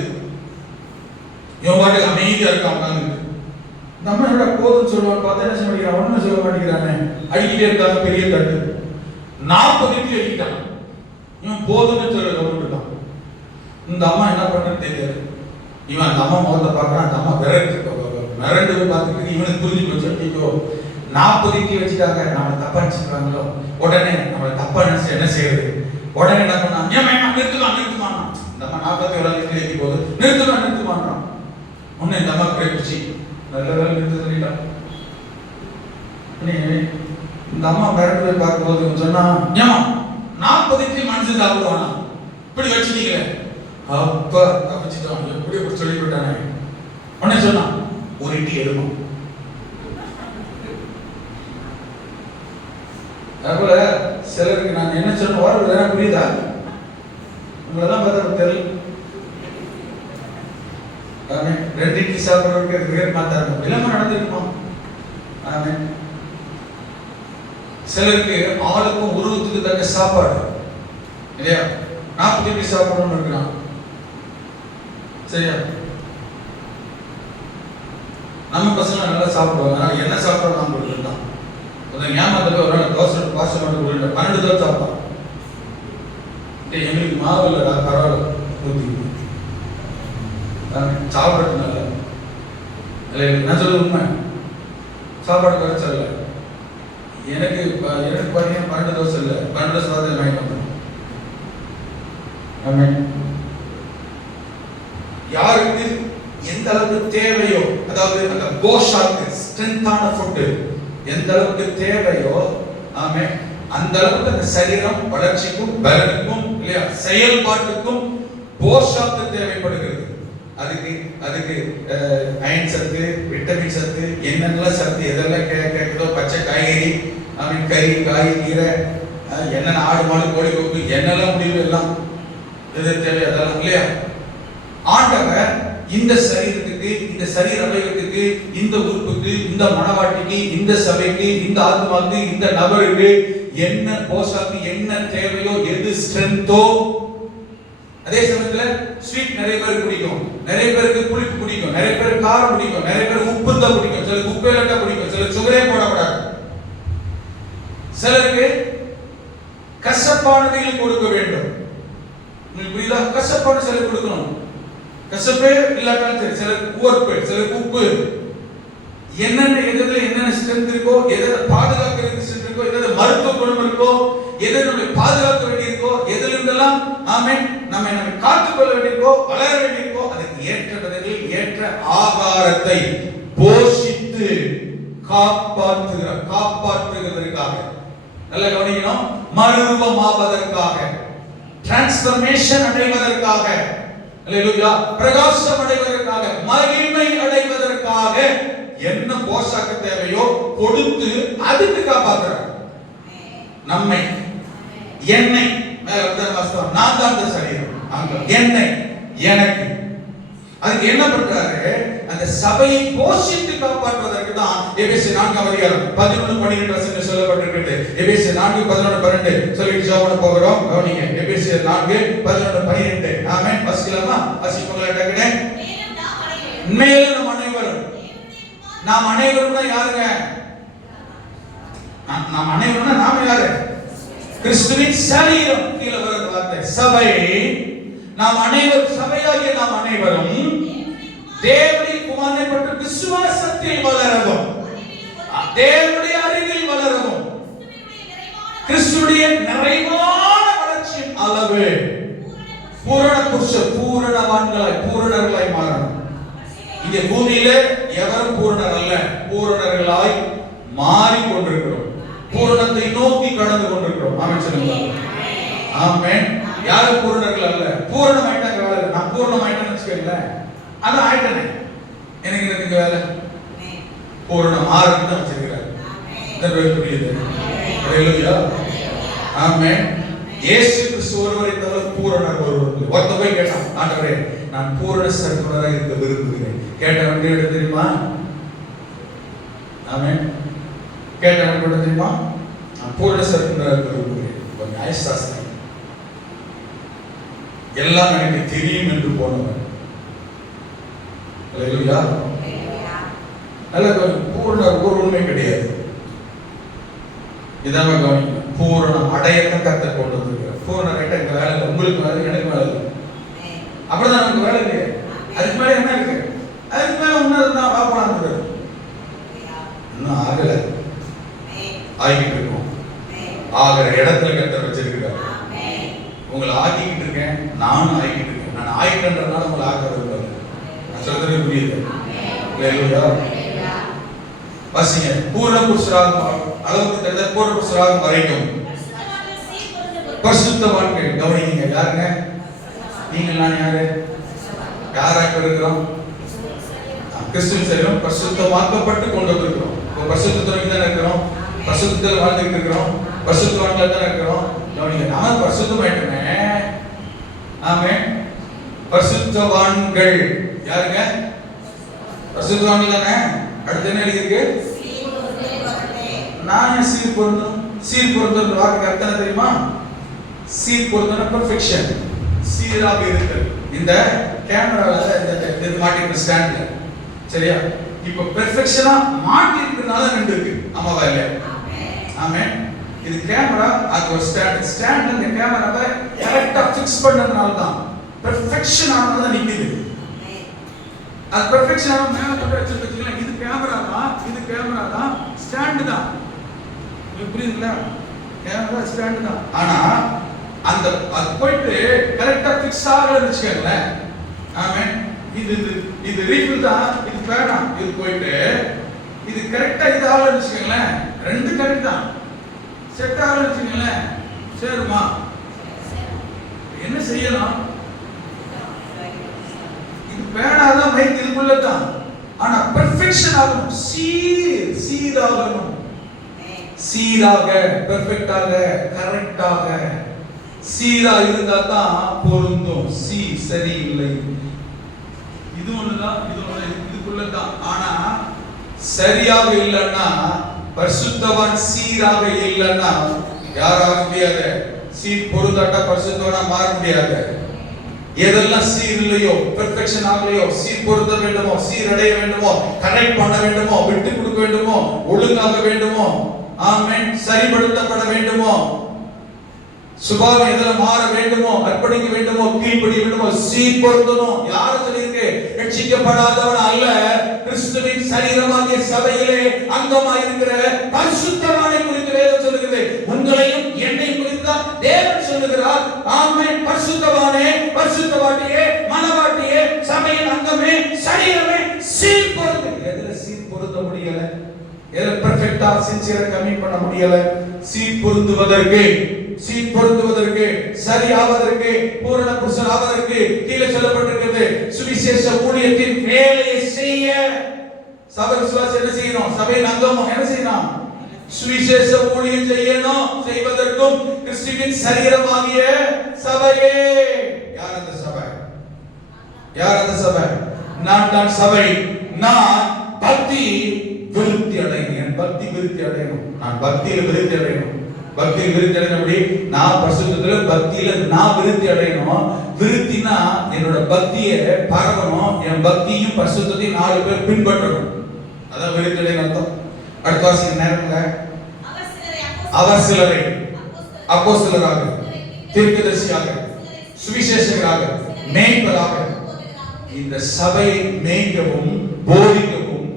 இவன் பாட்டுக்கு அமைதியா இருக்கான் உட்கார்ந்து. இந்த அம்மா என்ன போதுன்னு சொல்லுவான்னு பார்த்தா என்ன சொல்ல மாட்டேங்கிறான், ஒண்ணும் சொல்ல மாட்டேங்கிறானே. அடிக்கிட்டே இருக்காங்க, பெரிய தட்டு 40 இட்லி அடிக்கிட்டான். இவன் போதுன்னு சொல்ல கவனிட்டான். இந்த அம்மா என்ன பண்றன்னு தெரியாது. இவன் அந்த அம்மா முகத்தை பார்க்கறான். அந்த அம்மா மிரண்டு போய் பார்த்துட்டு இவனுக்கு புரிஞ்சு போச்சு. ஐயோ 40 இட்லி வச்சுட்டாங்க, நம்மளை தப்பா நினைச்சுக்கிறாங்களோ. உடனே நம்மளை தப்பா நினைச்சு என்ன செய்யறது? உடனே என்ன பண்ணா, ஏன் நிறுத்துமான். இந்த அம்மா 41 இட்லி ஏற்றி போகுது, நிறுத்துமான்றான். உடனே இந்த அம்மா கிரேப்பிச்சு நல்ல வேலை நிறுத்த சொல்லிட்டான். இந்த அம்மா மிரண்டு போய் பார்க்கும்போது சொன்னா, ஏமா 40 இட்லி மனுஷன் சாப்பிடுவானா, இப்படி வச்சுட்டீங்களே. அப்பா தப்பிச்சுட்டான், எப்படி இப்படி சொல்லி விட்டானே. உடனே சொன்னான், ஒரு இட்லி எடுமா. அதுபோல சிலருக்கு நான் என்ன சொன்ன வார்த்தை புரியுதா? உங்களெல்லாம் பார்த்தா தெரியல. 2 இட்லி சாப்பிட்றவருக்கு வேறு மாத்தாரு இல்லாம நடந்திருக்குமா? சிலருக்கு ஆளுக்கும் உருவத்துக்கு தக்க சாப்பாடு இல்லையா? 40 இட்லி சாப்பிடணும்னு இருக்கிறான். சரியா? நம்ம பசங்க நல்லா சாப்பிடுவாங்க. என்ன சாப்பிட்றோம் நம்ம கொடுத்துருந்தான். கொஞ்சம் ஏமாத்த ஒரு நாள் தோசை பாச மட்டும் கொடுத்த 12 தோசை சாப்பிட்டான். எங்களுக்கு மாவு இல்லடா, பரவாயில்ல ஊற்றி சாப்பிட்றதுனால இல்லை. நான் சொல்றது உண்மை. சாப்பாடு குறைச்சல. எனக்கு பார்த்தீங்கன்னா 12 தோசை இல்லை, 12 தோசை தான் வாங்கிட்டு வந்தேன். யாருக்கு எந்த அளவுக்கு தேவையோ, அதாவது அந்த போஷாக்கு ஸ்ட்ரென்த்தான ஃபுட் எந்த அளவுக்கு தேவையோ, ஆமே அந்த அளவுக்கு அந்த சரீரம் வளர்ச்சிக்கும் பலனுக்கும் இல்லையா செயல்பாட்டுக்கும் போஷாக்கு தேவைப்படுகிறது. அதுக்கு அயன் சத்து, விட்டமின் சத்து, என்னென்ன சத்து எதெல்லாம் கேட்குதோ, பச்சை காய்கறி, கறி, காய், கீரை, என்னென்ன ஆடு மாடு கோழி கொக்கு என்னெல்லாம் முடிவு எல்லாம் எது தேவை அதெல்லாம் இல்லையா? ஆண்டவர் இந்த சரீரத்துக்கு, இந்த சரீர அவயவத்துக்கு, இந்த உறுப்புக்கு, இந்த மனவாட்டிக்கு, இந்த சபைக்கு, இந்த ஆத்மாவுக்கு, இந்த நபருக்கு என்ன போஷாக்கு, என்ன தேவையோ, எது ஸ்ட்ரென்த்தோ. அதே சமயத்துல ஸ்வீட் நிறைய பேருக்கு பிடிக்கும். நிறைய பேருக்கு புளிப்பு பிடிக்கும், நிறைய பேருக்கு காரம் பிடிக்கும், நிறைய பேருக்கு உப்பு தான் பிடிக்கும், சிலருக்கு உப்பே இல்லாட்டா பிடிக்கும், சிலருக்கு சுகரே போடக்கூடாது, சிலருக்கு கசப்பானதையும் கொடுக்க வேண்டும். உங்களுக்கு புரியுதா? கசப்பான சிலருக்கு கொடுக்கணும், கசப்பே இல்லாட்டாலும் சரி, சிலருக்கு உவர்ப்பு, சிலருக்கு உப்பு. என்னென்ன எதுல என்னென்ன ஸ்ட்ரென்த் இருக்கோ, எதை பாதுகாக்கிறதுக்கு ஸ்ட்ரென்த் இருக்கோ, எதை மருத்துவ குணம் இருக்கோ, எதை நம்ம பாதுகாக்க வேண்டியிருக்கோ, எதுல இருந்தெல்லாம் ஆமென் நம்ம காத்துக் கொள்ள வேண்டியிருக்கோ, வளர வேண்டியிருக்கோ, அதுக்கு ஏற்ற விதத்தில் ஏற்ற ஆகாரத்தை போஷித்து காப்பாற்றுகிறதற்காக, நல்ல கவனிக்கணும், மறுரூபமாவதற்காக, டிரான்ஸ்ஃபர்மேஷன் அடைவதற்காக, அல்லேலூயா, பிரகாசம் அடைவதற்காக, மகிமை அடைவதற்காக என்ன போஷாக்க தேவையோ கொடுத்து அதுக்கு காப்பாற்றுறார் நம்மை. எண்ணெய் மேல வாஸ்தவம், நான் தான் அந்த சரீரம், அங்க எண்ணெய் எனக்கு. அதுக்கு என்ன பண்றாரு? அந்த சபையை போஷித்து காப்பாற்றுவதற்கு தான் எபேசியர் 4:11-12 சொல்லப்பட்டிருக்கிறது. எபேசியர் 4:11-12 சொல்லிட்டு ஜெபம் போகிறோம். கவனிங்க, எபேசியர் 4:11-12. ஆமென். வாசிக்கலாமா? வாசிப்போங்களா டக்குனே? மேலும் நாம் அனைவரும் யாருங்க? நாம் அனைவரும் நாம யாரு? கிறிஸ்துவின் சரீரம். கீழ வர வார்த்தை சபை. நாம் அனைவரும் சபையாகிய நாம் அனைவரும் தேவனுடைய குமாரனை பற்றி விசுவாசத்தில் வளரவும், தேவனுடைய அறிவில் வளரவும், கிறிஸ்துவின் நிறைவான வளர்ச்சியின் அளவு பூரண புருஷர் பூரணவான்களாய் பூரணர்களாய் மாறணும். இங்க பூமியில எவரும் பூரணர் அல்ல, பூரணர்களாய் மாறிக்கொண்டிருக்கிறோம், பூரணத்தை நோக்கி கடந்து கொண்டிருக்கிறோம். ஆமென் சொல்லுங்க. ஆமென். யாரும் பூரணர்கள் அல்ல, பூரணம் ஆயிட்டாங்க வேலை. நான் பூரணம் ஆயிட்டேன்னு வச்சுக்கோங்களேன், அதான் ஆயிட்டேனே, எனக்கு எனக்கு வேலை பூரணம் ஆறுன்னு தான் வச்சிருக்கிறார். புரியுது? அல்லேலூயா. ஆமென். இயேசு கிறிஸ்து ஒருவரை தவிர பூரணர் ஒருவர். ஒருத்த போய் கேட்டான், ஆண்டவரே நான் பூரண சர்க்குணராக இருக்க விரும்புகிறேன். கேட்டவன் கேட்ட தெரியுமா? ஆமென். கேட்டவன் கூட தெரியுமா? நான் பூரண சர்க்குணராக இருக்க விரும்புகிறேன். ஒரு நியாயசாஸ்திரி எல்லாம் எனக்கு தெரியும் என்று போனவன். அல்லேலூயா. நல்ல பூரணர் ஒரு உண்மை கிடையாது. இதான் கவனிக்கணும். பூரணம் அடையத்தான் கர்த்தர் கொண்டு வந்திருக்கிறார். பூரணம் ரைட்டா எங்க வேலை இல்லை, உங்களுக்கு வேலை, எனக்கு வேலை இல்லை. அப்படிதான் நமக்கு வேலை இல்லையே. அதுக்கு மேல என்ன இருக்கு? அதுக்கு மேல ஒன்னு தான் பார்க்கலாம். இன்னும் ஆகல, ஆகிட்டு இருக்கோம். ஆகிற இடத்துல கர்த்தர் வச்சிருக்கிறார். உங்களை ஆக்கிக்கிட்டு இருக்கேன், நானும் ஆகிட்டு இருக்கேன். நான் ஆகிட்டேன்றதுனால உங்களை ஆக்கிறது இல்லை. நான் சொல்றது புரியுது? அல்லேலூயா. வாசிங்க. பூரண புருஷராக அளவுக்கு தகுந்த பூரண புருஷராக வரைக்கும் பரிசுத்தவான்கள். கவனிங்க, யாருங்க? நீங்கள் நான் யாரு? யாராக இருக்கிறோம்? கிறிஸ்துவின் சரீரம் பரிசுத்தமாக்கப்பட்டு கொண்டு வந்திருக்கிறோம். இப்போ பரிசுத்தத்துக்கு தான் இருக்கிறோம், பரிசுத்தத்தில் வாழ்ந்துட்டு இருக்கிறோம், பரிசுத்தவான்களா தான் இருக்கிறோம். கவனிங்க, நான் பரிசுத்தமாயிட்டேனே. ஆமென். பரிசுத்தவான்கள் யாருங்க? பரிசுத்தவான்கள் தானே. அடுத்து என்ன இருக்கு? நான் சீர் பொருந்தும். சீர் பொருந்தும் வார்த்தைக்கு அர்த்தம் தெரியுமா? சீர் பொருந்தும் பெர்ஃபெக்ஷன், சீராக இருக்கிறது. இந்த கேமரால இந்த மாட்டிருக்க ஸ்டாண்ட்ல, சரியா? இப்போ பெர்ஃபெக்ஷனா மாட்டி இருக்கனால ரெண்டு இருக்கு. ஆமாவா இல்லையா? ஆமென். இது கேமரா, அது ஒரு ஸ்டாண்ட் இந்த கேமராவை கரெக்டா ஃபிக்ஸ் பண்ணதுனால தான் பெர்ஃபெக்ஷன் ஆனது தான் நிக்குது. அது பெர்ஃபெக்ஷன் ஆன மேல போட்டு வச்சிருக்கீங்களா? இது கேமரா தான், இது கேமரா தான், ஸ்டாண்ட் தான். உங்களுக்கு புரியுதுங்களா? கேமரா ஸ்டாண்ட் தான். ஆனா அந்த அது போயிட்டு கரெக்டா ஃபிக்ஸ் ஆகலன்னு வச்சுக்கோங்களேன். ஆமென். இது ரீஃபில் தான், இது பேனா. இது போயிட்டு இது கரெக்டா இது ஆகலன்னு வச்சுக்கோங்களேன். ரெண்டு கரெக்ட் தான், செட் ஆகலன்னு வச்சுக்கோங்களேன். சரிமா, என்ன செய்யலாம்? இது பேனா தான், மைக் இதுக்குள்ள தான். ஆனா பெர்ஃபெக்ஷன் ஆகணும், சீராகணும். சீராக, பெர்ஃபெக்ட்டாக, கரெக்டாக, சீரா இருந்தா தான் பொருந்தும். சரி இல்லை, இது ஒண்ணுதான், இது ஒண்ணு, இதுக்குள்ள தான். ஆனா சரியாக இல்லைன்னா, பரிசுத்தவான் சீராக இல்லைன்னா யாராக முடியாது. சீர் பொருந்தாட்டா பரிசுத்தவனா மாற முடியாது. எதெல்லாம் சீர் இல்லையோ, பெர்ஃபெக்ஷன் ஆகலையோ, சீர் பொருத்த வேண்டுமோ, சீரடைய வேண்டுமோ, கரெக்ட் பண்ண வேண்டுமோ, விட்டு கொடுக்க வேண்டுமோ, ஒழுங்காக வேண்டுமோ, ஆமென், சரிபடுத்தப்பட வேண்டுமோ, சுபாவம் எதில் மாற வேண்டுமோ, அர்ப்பணிக்க வேண்டுமோ, கீழ்ப்படிய வேண்டுமோ, சீர் பொருத்தணும். யாரு சொல்லியிருக்கு? ரட்சிக்கப்படாதவன் அல்ல, கிறிஸ்துவின் சரீரமாகிய சபையிலே அங்கமாயிருக்கிற பரிசுத்தவானை குறித்து வேதம் சொல்லுகிறது. உங்களையும் என்னையும் குறித்து தேவன் சொல்லுகிறார். ஆமென். பரிசுத்தவானே, பரிசுத்தவாட்டியே, மனவாட்டியே, சபையின் அங்கமே, சரீரமே, சீர் பொருத்து. எதுல சீர் பொருத்த முடியல? எதுல பெர்ஃபெக்ட்டா சின்சியரா கமிட் பண்ண முடியல? சீர் பொருந்துவதற்கு, சீர் பொருந்துவதற்கு, சரியாவதற்கு, பூரண புருஷன் ஆவதற்கு கீழே சொல்லப்பட்டிருக்கிறது. சுவிசேஷ ஊழியத்தின் வேலையை செய்ய சபை விசுவாசி என்ன செய்யணும்? சபையின் அங்கமும் என்ன செய்யணும்? சுவிசேஷ ஊழியம் செய்யணும். செய்வதற்கும் கிறிஸ்துவின் சரீரமாகிய சபையே. யார் அந்த சபை? யார் அந்த சபை? நான் தான் சபை. நான் பக்தி விருத்தி அடையணும். பக்தி விருத்தி அடையணும். நான் பக்தியில விருத்தி அடையணும். பக்தியில் விருத்தி அடையணும்படி நான் பரிசுத்தத்துல பக்தியில நான் விருத்தி அடையணும். விருத்தினா என்னோட பக்தியை பரவணும். என் பக்தியும் பரிசுத்தத்தையும் 4 பேர் பின்பற்றணும். அதான் விருத்தி அடையணும் அர்த்தம். அடுத்த வாசிங்க நேரங்க. அவர் சிலரை அப்போஸ்தலராக, தீர்க்கதரிசியாக, சுவிசேஷகராக, மேய்ப்பராக இந்த சபையை மேய்க்கவும் போதிக்கவும்,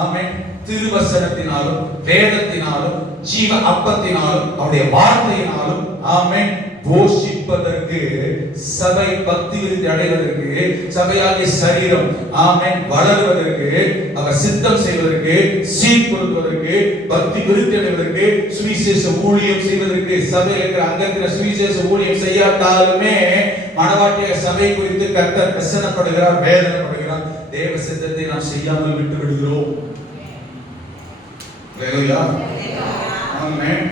ஆமென், திருவசனத்தினாலும் வேதத்தினாலும் ஜீவ அப்பத்தினாலும் அவருடைய வார்த்தையினாலும், ஆமென், போஷிப்பதற்கு, சபை பக்தி விருத்தி அடைவதற்கு, சபையாகிய சரீரம், ஆமென், வளருவதற்கு, அவர் சித்தம் செய்வதற்கு, சீர் பொருத்துவதற்கு, பக்தி விருத்தி அடைவதற்கு, சுவிசேஷ ஊழியம் செய்வதற்கு. சபையில் இருக்கிற அங்கத்தினர் சுவிசேஷ ஊழியம் செய்யாட்டாலுமே மனவாட்டிய சபை குறித்து கர்த்தர் பிரசன்னப்படுகிறார், வேதனைப்படுகிறார். தேவ சித்தத்தை நாம் செய்யாமல் விட்டு விடுகிறோம். ஹalleluya, ஆமென்.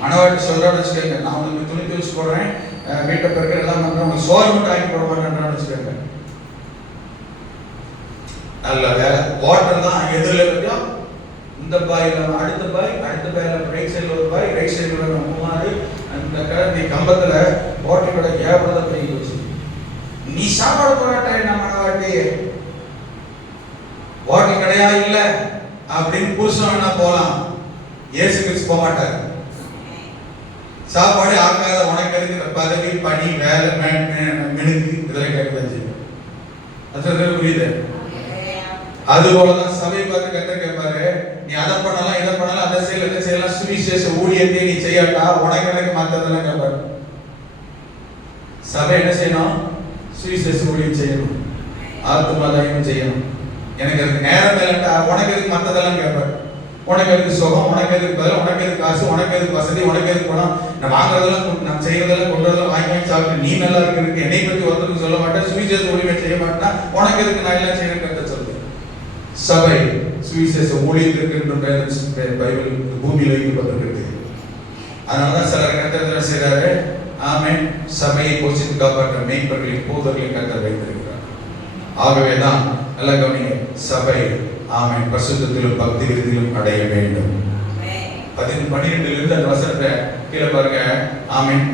மனவாட்டி சொல்றான்னு வச்சுக்கோங்க, நான் உங்களுக்கு துணி துவைச்சு போடுறேன், வீட்டை பெருக்கிற எல்லாம் பண்றேன், உங்களுக்கு சோறு மட்டும் ஆக்கி போட மாட்டேன்றான்னு வச்சுக்கோங்க. நல்ல வேலை. வாட்டர் தான் எதிரில் இருக்கா, இந்த பாயில அடுத்த பாய், அடுத்த பாயில ரைட் சைடில் ஒரு பாய், ரைட் சைடில் ஒரு 3 அந்த கிழமை கம்பத்துல வாட்டர் கடை ஏற்பட போய் வச்சு நீ சாப்பாடு போராட்ட என்ன மனவாட்டி வாட்டர் கடையா இல்ல அப்படின்னு புருஷன் வேணா போலாம். இயேசு கிறிஸ்து போக மாட்டார். சாப்பாடு ஆக்காத உனக்கு இருக்கிற பதவி, பணி, வேலை, மினுக்கு இதெல்லாம் கேட்க அது புரியுது. அது போலதான் சபை பார்த்து கத்த கேட்பாரு, நீ அதை பண்ணலாம் இதை பண்ணலாம் அதை செய்யலாம் இதை செய்யலாம், சுவிசேஷ ஊழியத்தை நீ செய்யாட்டா உனக்கு எனக்கு மற்றதெல்லாம் கேட்பாரு. சபை என்ன செய்யணும்? சுவிசேஷ ஊழியம் செய்யணும், ஆத்துமாதாயம் செய்யணும். எனக்கு அதுக்கு நேரம் இல்லைட்டா உனக்கு எதுக்கு மற்றதெல்லாம் கேட்பாரு. உனக்கு எதுக்கு சுகம், உனக்கு எதுக்கு பதில், உனக்கு எதுக்கு காசு, உனக்கு எதுக்கு வசதி, உனக்கு எதுக்கு பணம், நான் வாங்குறதெல்லாம் நான் செய்யறதெல்லாம் கொண்டுறதெல்லாம் வாங்கி வாங்கி சாப்பிட்டு நீ நல்லா இருக்கு, என்னை பத்தி ஒருத்தருக்கு சொல்ல மாட்டேன், சுவிசேஷ ஊழியம் செய்ய மாட்டேன்னா உனக்கு எதுக்கு நான் எல்லாம் செய்யணும் கத்த சொல்லுது. சபை சுவிசேஷ ஊழியத்திற்கு என்று பைபிள் பூமியில் வைக்கப்பட்டிருக்கிறது. அதனாலதான் சிலர் கத்தர் செய்யறாரு, ஆமென், சபையை போஷித்து காப்பாற்ற மேய்ப்பர்களின் போதர்களின் கத்தர் வைத்திருக்கிறார். ஆகவேதான் நல்ல கவனிங்க, சபை, ஆமென், பரிசுத்தத்திலும் பக்தி விருத்தியிலும் அடைய வேண்டும். 12 அந்த வசனத்தை கீழே பாருங்க. ஆமென்,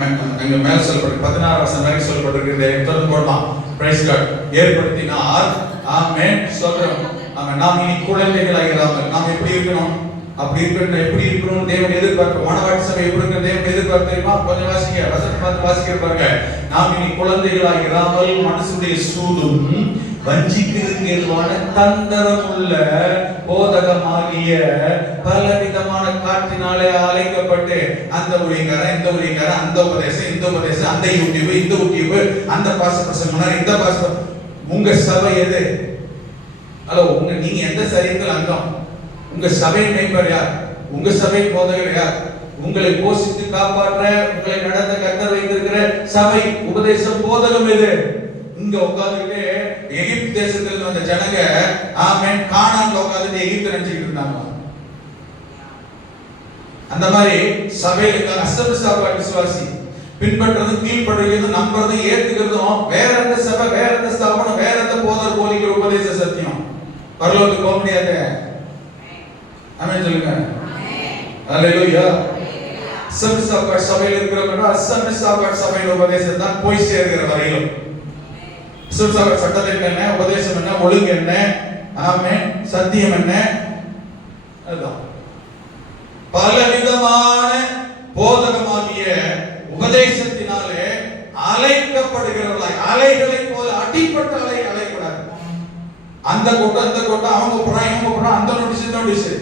அங்க மேல சொல்லப்பட்டு 16 வசனம் வரை சொல்லப்பட்டிருக்கிறது. தொடர்ந்து போடலாம். Praise God. ஏற்படுத்தினார், ஆமென், சொல்றோம், ஆமென், நாம் இனி குழந்தைகளாகிறாமல் நாம் எப்படி இருக்கணும்? அப்படி இருக்கணும். எப்படி இருக்கணும்? தேவன் எதிர்பார்க்க மனவாட்டி சபை எப்படி இருக்க தேவன் எதிர்பார்க்க தெரியுமா? கொஞ்சம் வாசிங்க, வசனத்தை பார்த்து வாசிக்கிற பாருங்க. நாம் இனி குழந்தைகளாகிறாமல் மனசுடைய சூதும் வஞ்சிக்கிறதுக்கு ஏதுவான தந்திரம் உள்ள போதகமாகிய பலவிதமான காற்றினாலே அழைக்கப்பட்டு அந்த ஊழியக்காரன் இந்த ஊழியக்காரன், அந்த உபதேசம் இந்த உபதேசம், அந்த யூடியூப் இந்த யூடியூப், அந்த பாஸ்டர் இந்த பாஸ்டர். உங்க சபை எது? ஹலோ, நீங்க எந்த சரீரத்தில் அங்கம்? உங்க சபையின் மேய்ப்பர் யார்? உங்க சபை போதகர் யார்? உங்களை போஷித்து காப்பாற்ற உங்களை நடத்த கர்த்தர் வைத்திருக்கிற சபை உபதேசம் போதகம் எது? இங்க உட்கார்ந்துட்டு எகிப்து தேசத்துல வந்த ஜனங்க, ஆமென், கானான்ல உட்கார்ந்துட்டு எகிப்து நினைச்சிட்டு இருந்தாங்க. அந்த மாதிரி சபையில அசம்பு சாப்பாடு விசுவாசி பின்பற்றதும் கீழ்ப்படுகிறதும் நம்புறதும் ஏத்துக்கிறதும் வேற எந்த சபை, வேற எந்த ஸ்தாபனம், வேற எந்த போதர் போதிக்கிற உபதேச சத்தியம் பரலோகத்துக்கு போக முடியாது. ஆமென் சொல்லுங்க. ஹalleluya. அசம்பு சாப்பாடு சபையில் இருக்கிறவங்க அசம்பு சாப்பாடு சபையில் உபதேசம் தான் போய் சேர்கிற வரையிலும் சட்டத்திட்டம் என்ன, உபதேசம் என்ன, ஒழுங்கு என்ன, ஆமென், சத்தியம் என்ன, அதுதான் பல விதமான போதகமாகிய உபதேசத்தினாலே அலைக்கப்படுகிறவர்களாய், அலைகளை போல அடிப்பட்ட அலையக்கூடாது. அந்த கூட்டம் அவங்க போறான், இவங்க போறான், அந்த நோட்டீஸ்.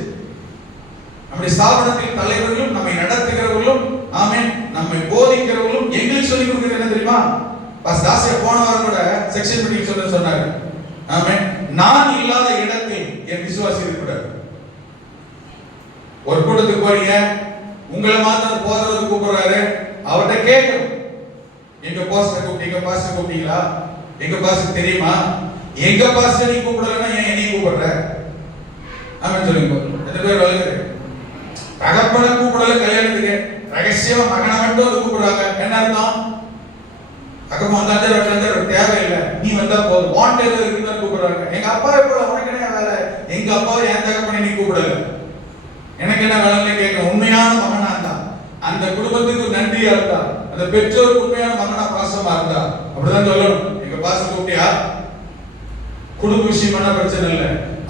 நம்முடைய ஸ்தாபனத்தில் தலைவர்களும் நம்மை நடத்துகிறவர்களும், ஆமென், நம்மை போதிக்கிறவர்களும் எங்களுக்கு சொல்லிக் கொடுக்கிறது என்ன தெரியுமா? தாசியா போன வாரம் கூட செக்ஷன் மீட்டிங் சொன்னாரு, ஆமென், நான் இல்லாத இடத்தில் என் விசுவாசி இருக்கக்கூடாது. ஒரு கூட்டத்துக்கு போறீங்க, உங்களை மாத்திரம் போதறதுக்கு கூப்பிடுறாரு, அவர்கிட்ட கேட்கணும், எங்க பாஸ்டர் கூப்பிட்டீங்களா, எங்க பாஸ்டர் தெரியுமா, எங்க பாஸ்டர் நீ கூப்பிடலன்னா ஏன் என்னையும் கூப்பிடுற, ஆமென் சொல்லுங்க. எத்தனை பேர் வளர்க்குது? தகப்பனை கூப்பிடல கல்யாணத்துக்கு, ரகசியமா மகனை மட்டும் வந்து கூப்பிடுறாங்க. என்ன அர்த்தம்? தகப்பன் வந்தாரு தேவையில்லை, நீ வந்தா போதும், வாண்டட் இருக்குன்னு கூப்பிடுறாங்க. எங்க அப்பா கூட உனக்கு என்ன வேலை? எங்க அப்பாவை என் தகப்பனை நீ கூப்பிடல, எனக்கு என்ன வேலைன்னு கேட்க. உண்மையான மகனா இருந்தா, அந்த குடும்பத்துக்கு நன்றியா இருந்தா, அந்த பெற்றோருக்கு உண்மையான மகனா பாசமா இருந்தா அப்படிதான் சொல்லணும். எங்க பாசம் கூப்பிட்டியா? குடும்ப விஷயமான பிரச்சனை இல்லை,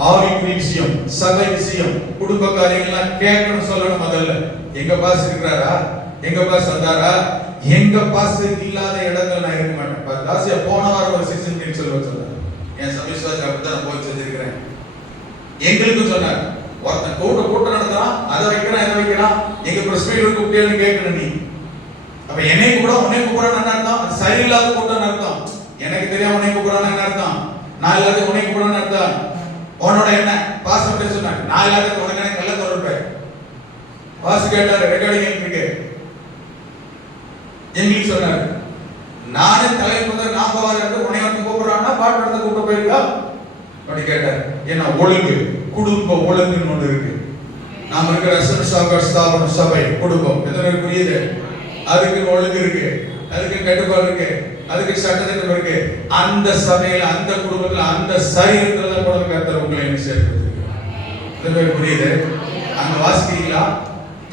ஆவிக்குரிய விஷயம், சபை விஷயம், குடும்ப காரியங்கள்லாம் கேட்கணும் சொல்லணும். முதல்ல எங்க பாஸ் இருக்கிறாரா, எங்க பாஸ் வந்தாரா, எங்க பாஸ் இல்லாத இடங்கள் நான் இருக்க மாட்டேன். தாசியா போன வாரம் ஒரு சீசன் மீட்டிங் சொன்னார், என் சமீஸ்வாசி அப்படித்தான் போய் செஞ்சிருக்கிறேன். எங்களுக்கும் சொன்னார், ஒருத்தன் கூட்டம் நடத்துறான், அதை வைக்கிறான், இதை வைக்கிறான், எங்க பிரஸ்பீட்டர் கூப்பிட்டேன்னு கேட்கணும் நீ. அப்ப என்னை கூட உன்னை கூப்பிடறான்னு என்ன அர்த்தம்? அது சரியில்லாத கூட்டம் அர்த்தம். எனக்கு தெரியாம உன்னை கூப்பிடறான்னு என்ன அர்த்தம்? நான் இல்லாத உன்னை கூப்பிடறான்னு அர்த்தம். உன்னோட என்ன பாஸ் பண்ணி சொன்னாங்க, நான் இல்லாத உனக்கு எனக்கு நல்ல தொடர்பு. பாஸ் கேட்டாரு, ரெக்கார்டிங் இருக்கு, எங்களுக்கு சொன்னாரு, நானே தலைவர் நான் போவாரு, உன்னை வந்து கூப்பிடுறான்னா பாட்டு நடத்த கூப்பிட்டு போயிருக்கா அப்படி கேட்டார். ஏன்னா ஒழுங்கு, குடும்ப ஒழுங்குன்னு ஒண்ணு இருக்கு. நாம இருக்கிற ஸ்தாபன சபை குடும்பம் எத்தனை புரியுது? அதுக்கு ஒழுங்கு இருக்கு, அதுக்கு கட்டுப்பாடு இருக்கு, அதுக்கு சட்டத்திட்டம் இருக்கு. அந்த சபையில, அந்த குடும்பத்துல, அந்த சரீரத்துல கூட கர்த்தர் உங்களை என்ன சேர்த்து புரியுது? அங்க வாசிக்கிறீங்களா?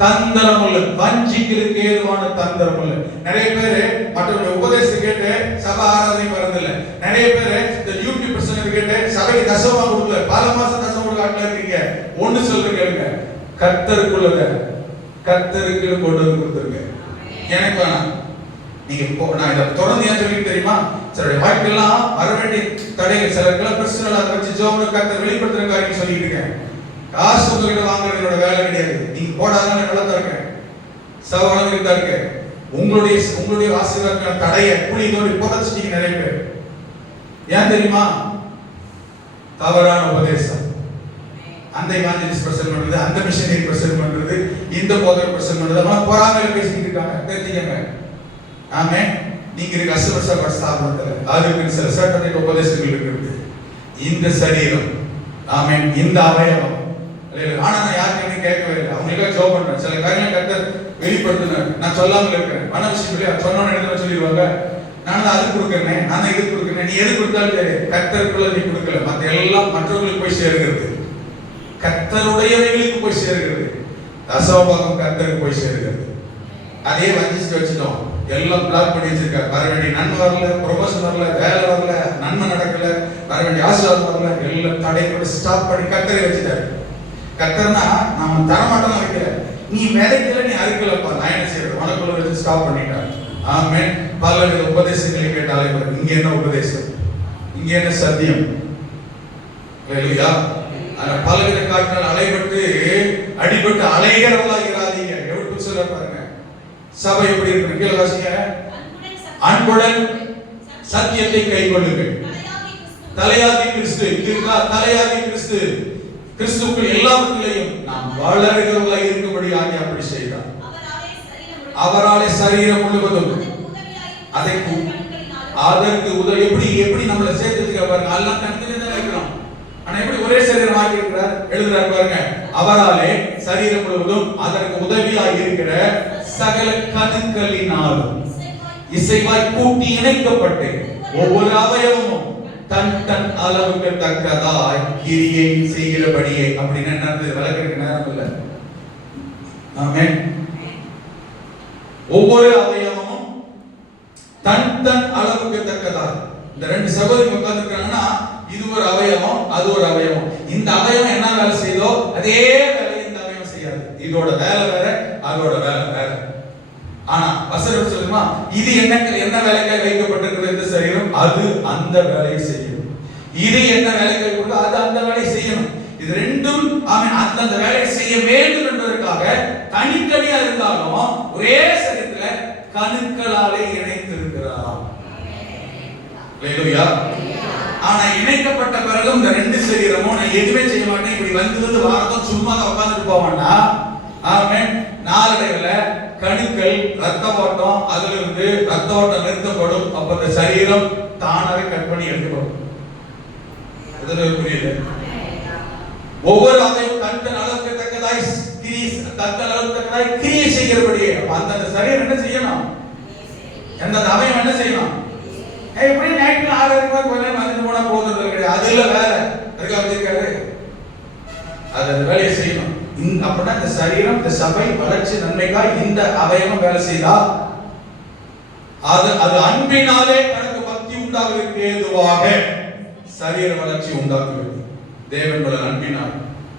தந்திரம் உள்ள, வஞ்சிக்கிறதுக்கு ஏதுவான தந்திரம் உள்ள. நிறைய பேரு மற்றவங்க உபதேசம் கேட்டு சபை ஆராதனை வரதில்ல. நிறைய பேரு இந்த யூடியூப் பிரசங்க கேட்டு சபைக்கு தசமா கொடுக்கல, பல மாசம் தசமா கொடுக்க ஆட்கள் இருக்கீங்க. ஒண்ணு சொல்றேன் கேளுங்க, கர்த்தருக்குள்ளத கர்த்தருக்கு கொண்டு வந்து கொடுத்துருங்க. எனக்கு வேணாம், நீங்க நான் இதை தொடர்ந்து ஏன் சொல்லி தெரியுமா? சில வாழ்க்கையெல்லாம் வர வேண்டிய தடைகள், சிலருக்கெல்லாம் பிரச்சனை அதை வச்சு ஜோம் கர்த்தர் வெளிப்படுத்துற காரியம் சொல்லிட்டு இருக்கேன். காசு உங்ககிட்ட வாங்குறது என்னோட வேலை கிடையாது. நீங்க போடாதான நல்லா இருக்க, சவாலும் தான் இருக்க. உங்களுடைய ஆசீர்வாதம் தடைய புளிதோடு புதைச்சிட்டீங்க நிறைய பேர். ஏன் தெரியுமா? தவறான உபதேசம். அந்த இவாஞ்சலிஸ்ட் பிரசன்ட் பண்றது, அந்த மிஷனரி பிரசன்ட் பண்றது, இந்த போதகர் பிரசன்ட் பண்றது, நம்ம போறாங்க பேசிட்டு இருக்காங்க. தெரிஞ்சுக்கங்க, ஆமே, நீங்க இருக்க அசுவச ஸ்தாபனத்துல அதுக்கு சில சட்டத்திட்ட உபதேசங்கள் இருக்கிறது. இந்த சரீரம், ஆமே, இந்த அவயவம். ஆனா நான் யாருக்குமே கேட்கவே இல்லை, அவங்களுக்காக ஜோம் பண்றேன். சில காரியங்கள் கர்த்தர் வெளிப்படுத்தினார், நான் சொல்லாமல் இருக்கிறேன். மன விஷயம் சொன்னோன்னு எழுத சொல்லிடுவாங்க, நான் அது கொடுக்கிறேன், நான் இது கொடுக்கிறேன். நீ எது கொடுத்தாலும் சரி, கர்த்தருக்குள்ள நீ கொடுக்கல, மற்ற எல்லாம் மற்றவர்களுக்கு போய் சேருகிறது, கர்த்தருடையவைகளுக்கு போய் சேருகிறது. தசமபாகம் கர்த்தருக்கு போய் சேருகிறது. அதே வஞ்சிச்சு வச்சுட்டோம், எல்லாம் பிளாக் பண்ணி வச்சிருக்காரு. வர வேண்டிய நன்மை வரல, ப்ரொமோஷன் வரல, வேலை வரல, நன்மை நடக்கல, வர வேண்டிய ஆசீர்வாதம் வரல, எல்லாம் தடை பண்ணி ஸ்டாப் பண்ணி கர்த்தரை வச்சுட்டாரு. கர்த்தர்னா நாம தரமாட்டோம் வைக்கல, நீ விதைக்கல, நீ அறுக்கலப்பா, நான் என்ன செய்யறது, உனக்குள்ள வச்சு ஸ்டாப் பண்ணிட்டாரு. ஆமென். பலவித உபதேசங்களை கேட்டாலே இங்க என்ன உபதேசம், இங்க என்ன சத்தியம்? ஹல்லேலூயா. அந்த பலவித காற்றினால் அலைபட்டு அடிபட்டு அலைகிறவங்களா இராதீங்க. எப்படி சொல்ல பாருங்க, சபை எப்படி இருக்கு? கீழே வாசிங்க, அன்புடன் சத்தியத்தை கைக்கொள்ளுங்கள், தலையாகி கிறிஸ்து. இருக்கா? தலையாகி கிறிஸ்து, கிறிஸ்துவுக்குள் எல்லாவற்றிலையும் நாம் வளர்கிறவர்களாக இருக்கும்படி ஆகி அப்படி செய்தார். அவராலே சரீரம் முழுவதும் அதற்கு உதவி எப்படி நம்மளை சேர்த்துக்க பாருங்க. எல்லாம் தனித்தனி தான் இருக்கிறோம், ஆனா எப்படி ஒரே சரீரம் ஆகி இருக்கிறார் எழுதுறாரு பாருங்க. அவராலே சரீரம் முழுவதும் அதற்கு உதவியாக இருக்கிற சகல கணுக்களினாலும் இசைவாய் கூட்டி இணைக்கப்பட்டு ஒவ்வொரு அவயவமும் தன் தன் அளவுக்கு தக்கதாய் கிரியை செய்கிறபடியே. அப்படின்னு என்ன விளக்குறதுக்கு நேரம் இல்லை. ஆமென். ஒவ்வொரு அவயவமும் தன் தன் அளவுக்கு தக்கதாய் இந்த ரெண்டு சகோதரி உட்கார்ந்துருக்காங்கன்னா இது ஒரு அவயவம், அது ஒரு அவயவம். இந்த அவயவம் என்ன வேலை செய்தோ அதே வேலையை இந்த அவயவம் செய்யாது. இதோட வேலை வேற, அதோட வேலை வேற. ஆனா வசனம் சொல்லுமா, இது என்ன வேலைக்காக வைக்கப்பட்டிருக்கிறது இந்த சரீரம், அது அந்த வேலையை செய்யும். இது என்ன வேலைக்காக கொடுக்க, அது அந்த வேலையை செய்யணும். இது ரெண்டும் அந்த வேலையை செய்ய வேண்டும் என்பதற்காக தனித்தனியா இருந்தாலும் ஒரே சரீரத்துல கணுக்களாலே இணைத்திருக்கிறார். அல்லேலூயா. ஆனா இணைக்கப்பட்ட பிறகு இந்த ரெண்டு சரீரமும் நான் எதுவுமே செய்ய மாட்டேன், இப்படி வந்து வாரத்தும் சும்மா உட்கார்ந்துட்டு போவான்னா, ஆமென், நாளடைவுல கணுக்கள் ரத்த ஓட்டம், அதுல இருந்து ரத்த ஓட்டம் நிறுத்தப்படும். அப்ப இந்த சரீரம் தானாவே கட் பண்ணி எடுக்கப்படும். புரியுது? ஒவ்வொரு அவயவம் தன் அளவுக்கு தக்கதாய் கிரியை செய்கிறபடியே அந்த சரீரம் என்ன செய்யணும், அந்த அவயவம் என்ன செய்யணும், எப்படி நைட்ல 6 மணி வந்துட்டு போனா போகிறது கிடையாது. அது இல்ல வேற இருக்காரு, அது வேலையை செய்யணும். அப்படின்னா இந்த சரீரம், இந்த சபை வளர்ச்சி நன்மைக்காக இந்த அவயவம் வேலை செய்தா அது அன்பினாலே தனக்கு பக்தி உண்டாவதற்கு ஏதுவாக சரீர வளர்ச்சி உண்டாக்குவது. தேவன் மேல் அன்பினால்,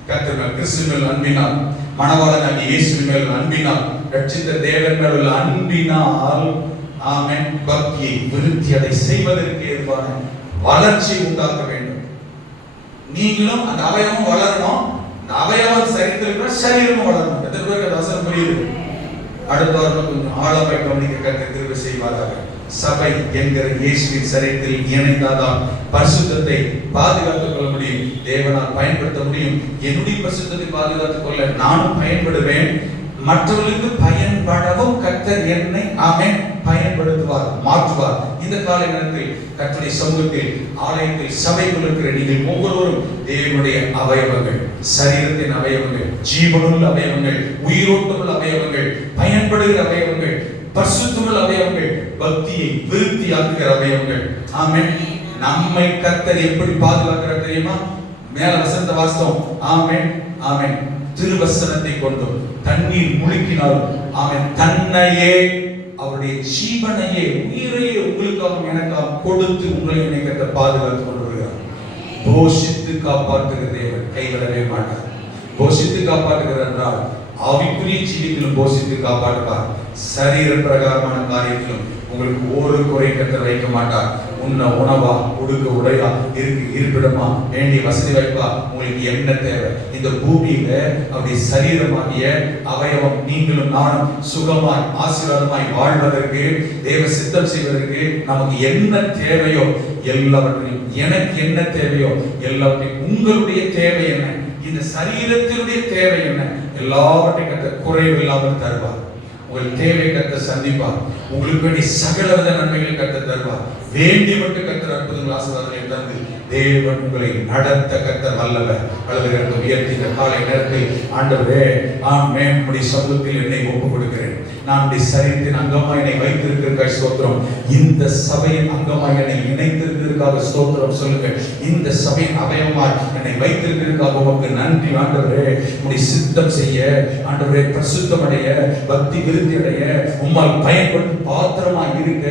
கர்த்தர் மேல் கிறிஸ்து மேல் அன்பினால், மணவாளன் இயேசுவின் மேல் அன்பினால், ரட்சித்த தேவன் மேல் உள்ள அன்பினால் ஆமென் பக்தியை விருத்தி அதை செய்வதற்கு ஏதுவான வளர்ச்சி உண்டாக்க வேண்டும். நீங்களும் அந்த அவயவம் வளரணும். அந்த அவயவம் சரித்திருக்கிற சரீரமும் வளரணும். எத்தனை பேருக்கு வசனம் புரியுது? அடுத்த வாரம் கொஞ்சம் ஆழமாய் கவனிக்க கர்த்தர் கிருபை செய்வாராக. சபை என்கிற இயேசுவின் சரீரத்தில் இணைந்தாதான் பரிசுத்தத்தை பாதுகாத்துக் கொள்ள முடியும், தேவனால் பயன்படுத்த முடியும். என்னுடைய பரிசுத்தத்தை பாதுகாத்துக் கொள்ள நானும் பயன்படுவேன், மற்றவர்களுக்கு பயன்படவும் கர்த்தர் என்னை ஆமென் பயன்படுத்துவார், மாற்றுவார். இந்த காலை நேரத்தில் கர்த்தருடைய சமூகத்தில், ஆலயத்தில், சபைக்குள் இருக்கிற நீங்கள் ஒவ்வொருவரும் தேவனுடைய அவயவங்கள், சரீரத்தின் அவயவங்கள், ஜீவனுள்ள அவயவங்கள், உயிரோட்டமுள்ள அவயவங்கள், பயன்படுகிற அவயவங்கள், பரிசுத்தமுள்ள அவயவங்கள், பக்தியை விருத்தியாக்குகிற அவயவங்கள். ஆமென். நம்மை கர்த்தர் எப்படி பாதுகாக்கிறார் தெரியுமா? மேல வசனத்தை வாசித்தோம். ஆமென் ஆமென். திருவசனத்தை கொண்டு தண்ணீர் முழுக்கினாலும் ஆமென் தன்னையே, அவருடைய ஜீவனையே, உயிரையே உங்களுக்காக எனக்காக கொடுத்து உங்களை இணைக்க பாதுகாத்துக் கொண்டு வருகிறார். போஷித்து காப்பாற்றுகிற தேவன் கைவிடவே மாட்டார். போஷித்து காப்பாற்றுகிறார் என்றால் ஆவிக்குரிய ஜீவித்திலும் போஷித்து காப்பாற்றுவார். சரீர பிரகாரமான காரியத்திலும் உங்களுக்கு ஒரு குறை கர்த்தர் வைக்க மாட்டார். உண்ண உணவா, உடுக்க உடையா, இருப்பிடமா, வேண்டிய வசதி வாய்ப்பா, உங்களுக்கு என்ன தேவை? இந்த பூமியில அப்படி சரீரமாகிய அவயவம் நீங்களும் நானும் சுகமாய் ஆசீர்வாதமாய் வாழ்வதற்கு, தேவ சித்தம் செய்வதற்கு நமக்கு என்ன தேவையோ எல்லாவற்றையும், எனக்கு என்ன தேவையோ எல்லாவற்றையும், உங்களுடைய தேவை என்ன, இந்த சரீரத்தினுடைய தேவை என்ன, எல்லாவற்றையும் கர்த்தர் குறைவு இல்லாமல் தருவார். உங்கள் தேவை கர்த்தர் சந்திப்பார். உங்களுக்கு வேண்டிய சகலவித நன்மைகளை கர்த்தர் தருவார். வேண்டி மட்டும் கர்த்தர் அற்புதங்கள் ஆசீர்வாதங்களை தந்து தேவன் உங்களை நடத்த கர்த்தர் வல்லவர். வலதுகரத்தை உயர்த்தி இந்த காலை நேரத்தில் ஆண்டவரே, ஆமென், உம்முடைய சமூகத்தில் என்னை ஒப்புக் கொடுக்கிறேன். நான் உம்முடைய சரீரத்தின் அங்கமாய் என்னை வைத்திருக்கிறதுக்காக ஸ்தோத்திரம். இந்த சபையின் அங்கமாய் என்னை இணைத்திருக்கிறதுக்காக ஸ்தோத்திரம் சொல்லுங்க. இந்த சபையின் அவயவமாய் என்னை வைத்திருக்கிறதுக்காக உமக்கு நன்றி ஆண்டவரே. உம்முடைய சித்தம் செய்ய ஆண்டவரே, பரிசுத்தம் அடைய, பக்தி விருத்தி அடைய, உம்மால் பயன்படுத்தி பாத்திரமாய் இருக்க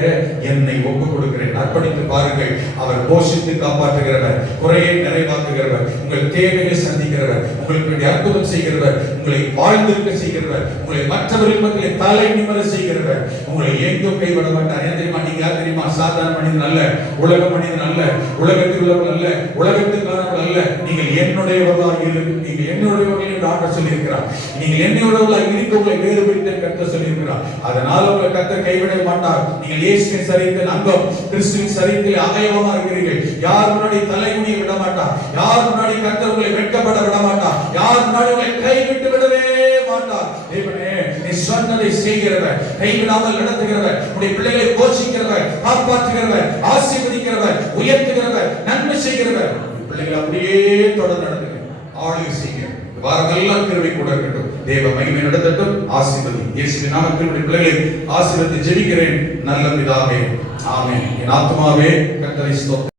என்னை ஒப்புக் கொடுக்கிறேன். அர்ப்பணித்து பாருங்கள். அவர் போஷித்து காப்பாற்றுகிறவர், குறையை நிறைவாக்குகிறவர், உங்கள் தேவையை சந்திக்கிறவர், உங்களுக்கு வேண்டிய அற்புதம் செய்கிறவர், உங்களை வாழ்ந்திருக்க செய்கிறவர், உங்களை மற்றவர்கள் மத்தியில் தலை நிமிர செய்கிறவர், உங்களை எங்கும் கைவிட மாட்டார். ஏன் தெரியுமா? நீங்க யார் தெரியுமா? சாதாரண மனிதன் அல்ல, உலக மனிதன் அல்ல, உலகத்தில் உள்ளவர்கள் அல்ல, உலகத்துக்கானவர்கள் அல்ல. நீங்கள் என்னுடையவர்களாக இருக்கு, நீங்கள் என்னுடையவர்கள் என்று ஆண்டவர் சொல்லியிருக்கிறார். நீங்கள் என்னுடையவர்களாக இருக்க உங்களை வேறுபடுத்த கர்த்தர் சொல்லியிருக்கிறார். அதனால உங்களை கர்த்தர் கைவிட மாட்டார். நீங்கள் இயேசுவின் சரீரத்தின் அங்கம், கிறிஸ்துவின் சரீரத்தில் அவயவமா இருக்கிறீர்கள். யார் முன்னாடி தலைமுடியை விட மாட்டார், யார் முன்னாடி கர்த்தர் உங்களை வெட்கப்பட விட மாட்டார், யார் முன்னாடி உங்களை கைவிட்டு விடவே மாட்டார். தேவனே, நீ சொன்னதை செய்கிறவர், கைவிடாமல் நடத்துகிறவர், உடைய பிள்ளைகளை போஷிக்கிறவர், காப்பாற்றுகிறவர், ஆசீர்வதிக்கிறவர், உயர்த்துகிறவர், நன்மை செய்கிறவர். பிள்ளைகளை அப்படியே தொடர்ந்து நடத்துங்க, ஆளுகை செய்யுங்க. வாரமெல்லாம் கிருபை கூட இருக்கட்டும். தேவ மகிமை நடத்தட்டும். ஆசீர்வதி. இயேசுவின் நாமத்தில் உடைய பிள்ளைகளை ஆசீர்வதித்து ஜெபிக்கிறேன் நல்ல பிதாவே, ஆமென். என் ஆத்துமாவே கர்த்தரை ஸ்தோத்திரம்.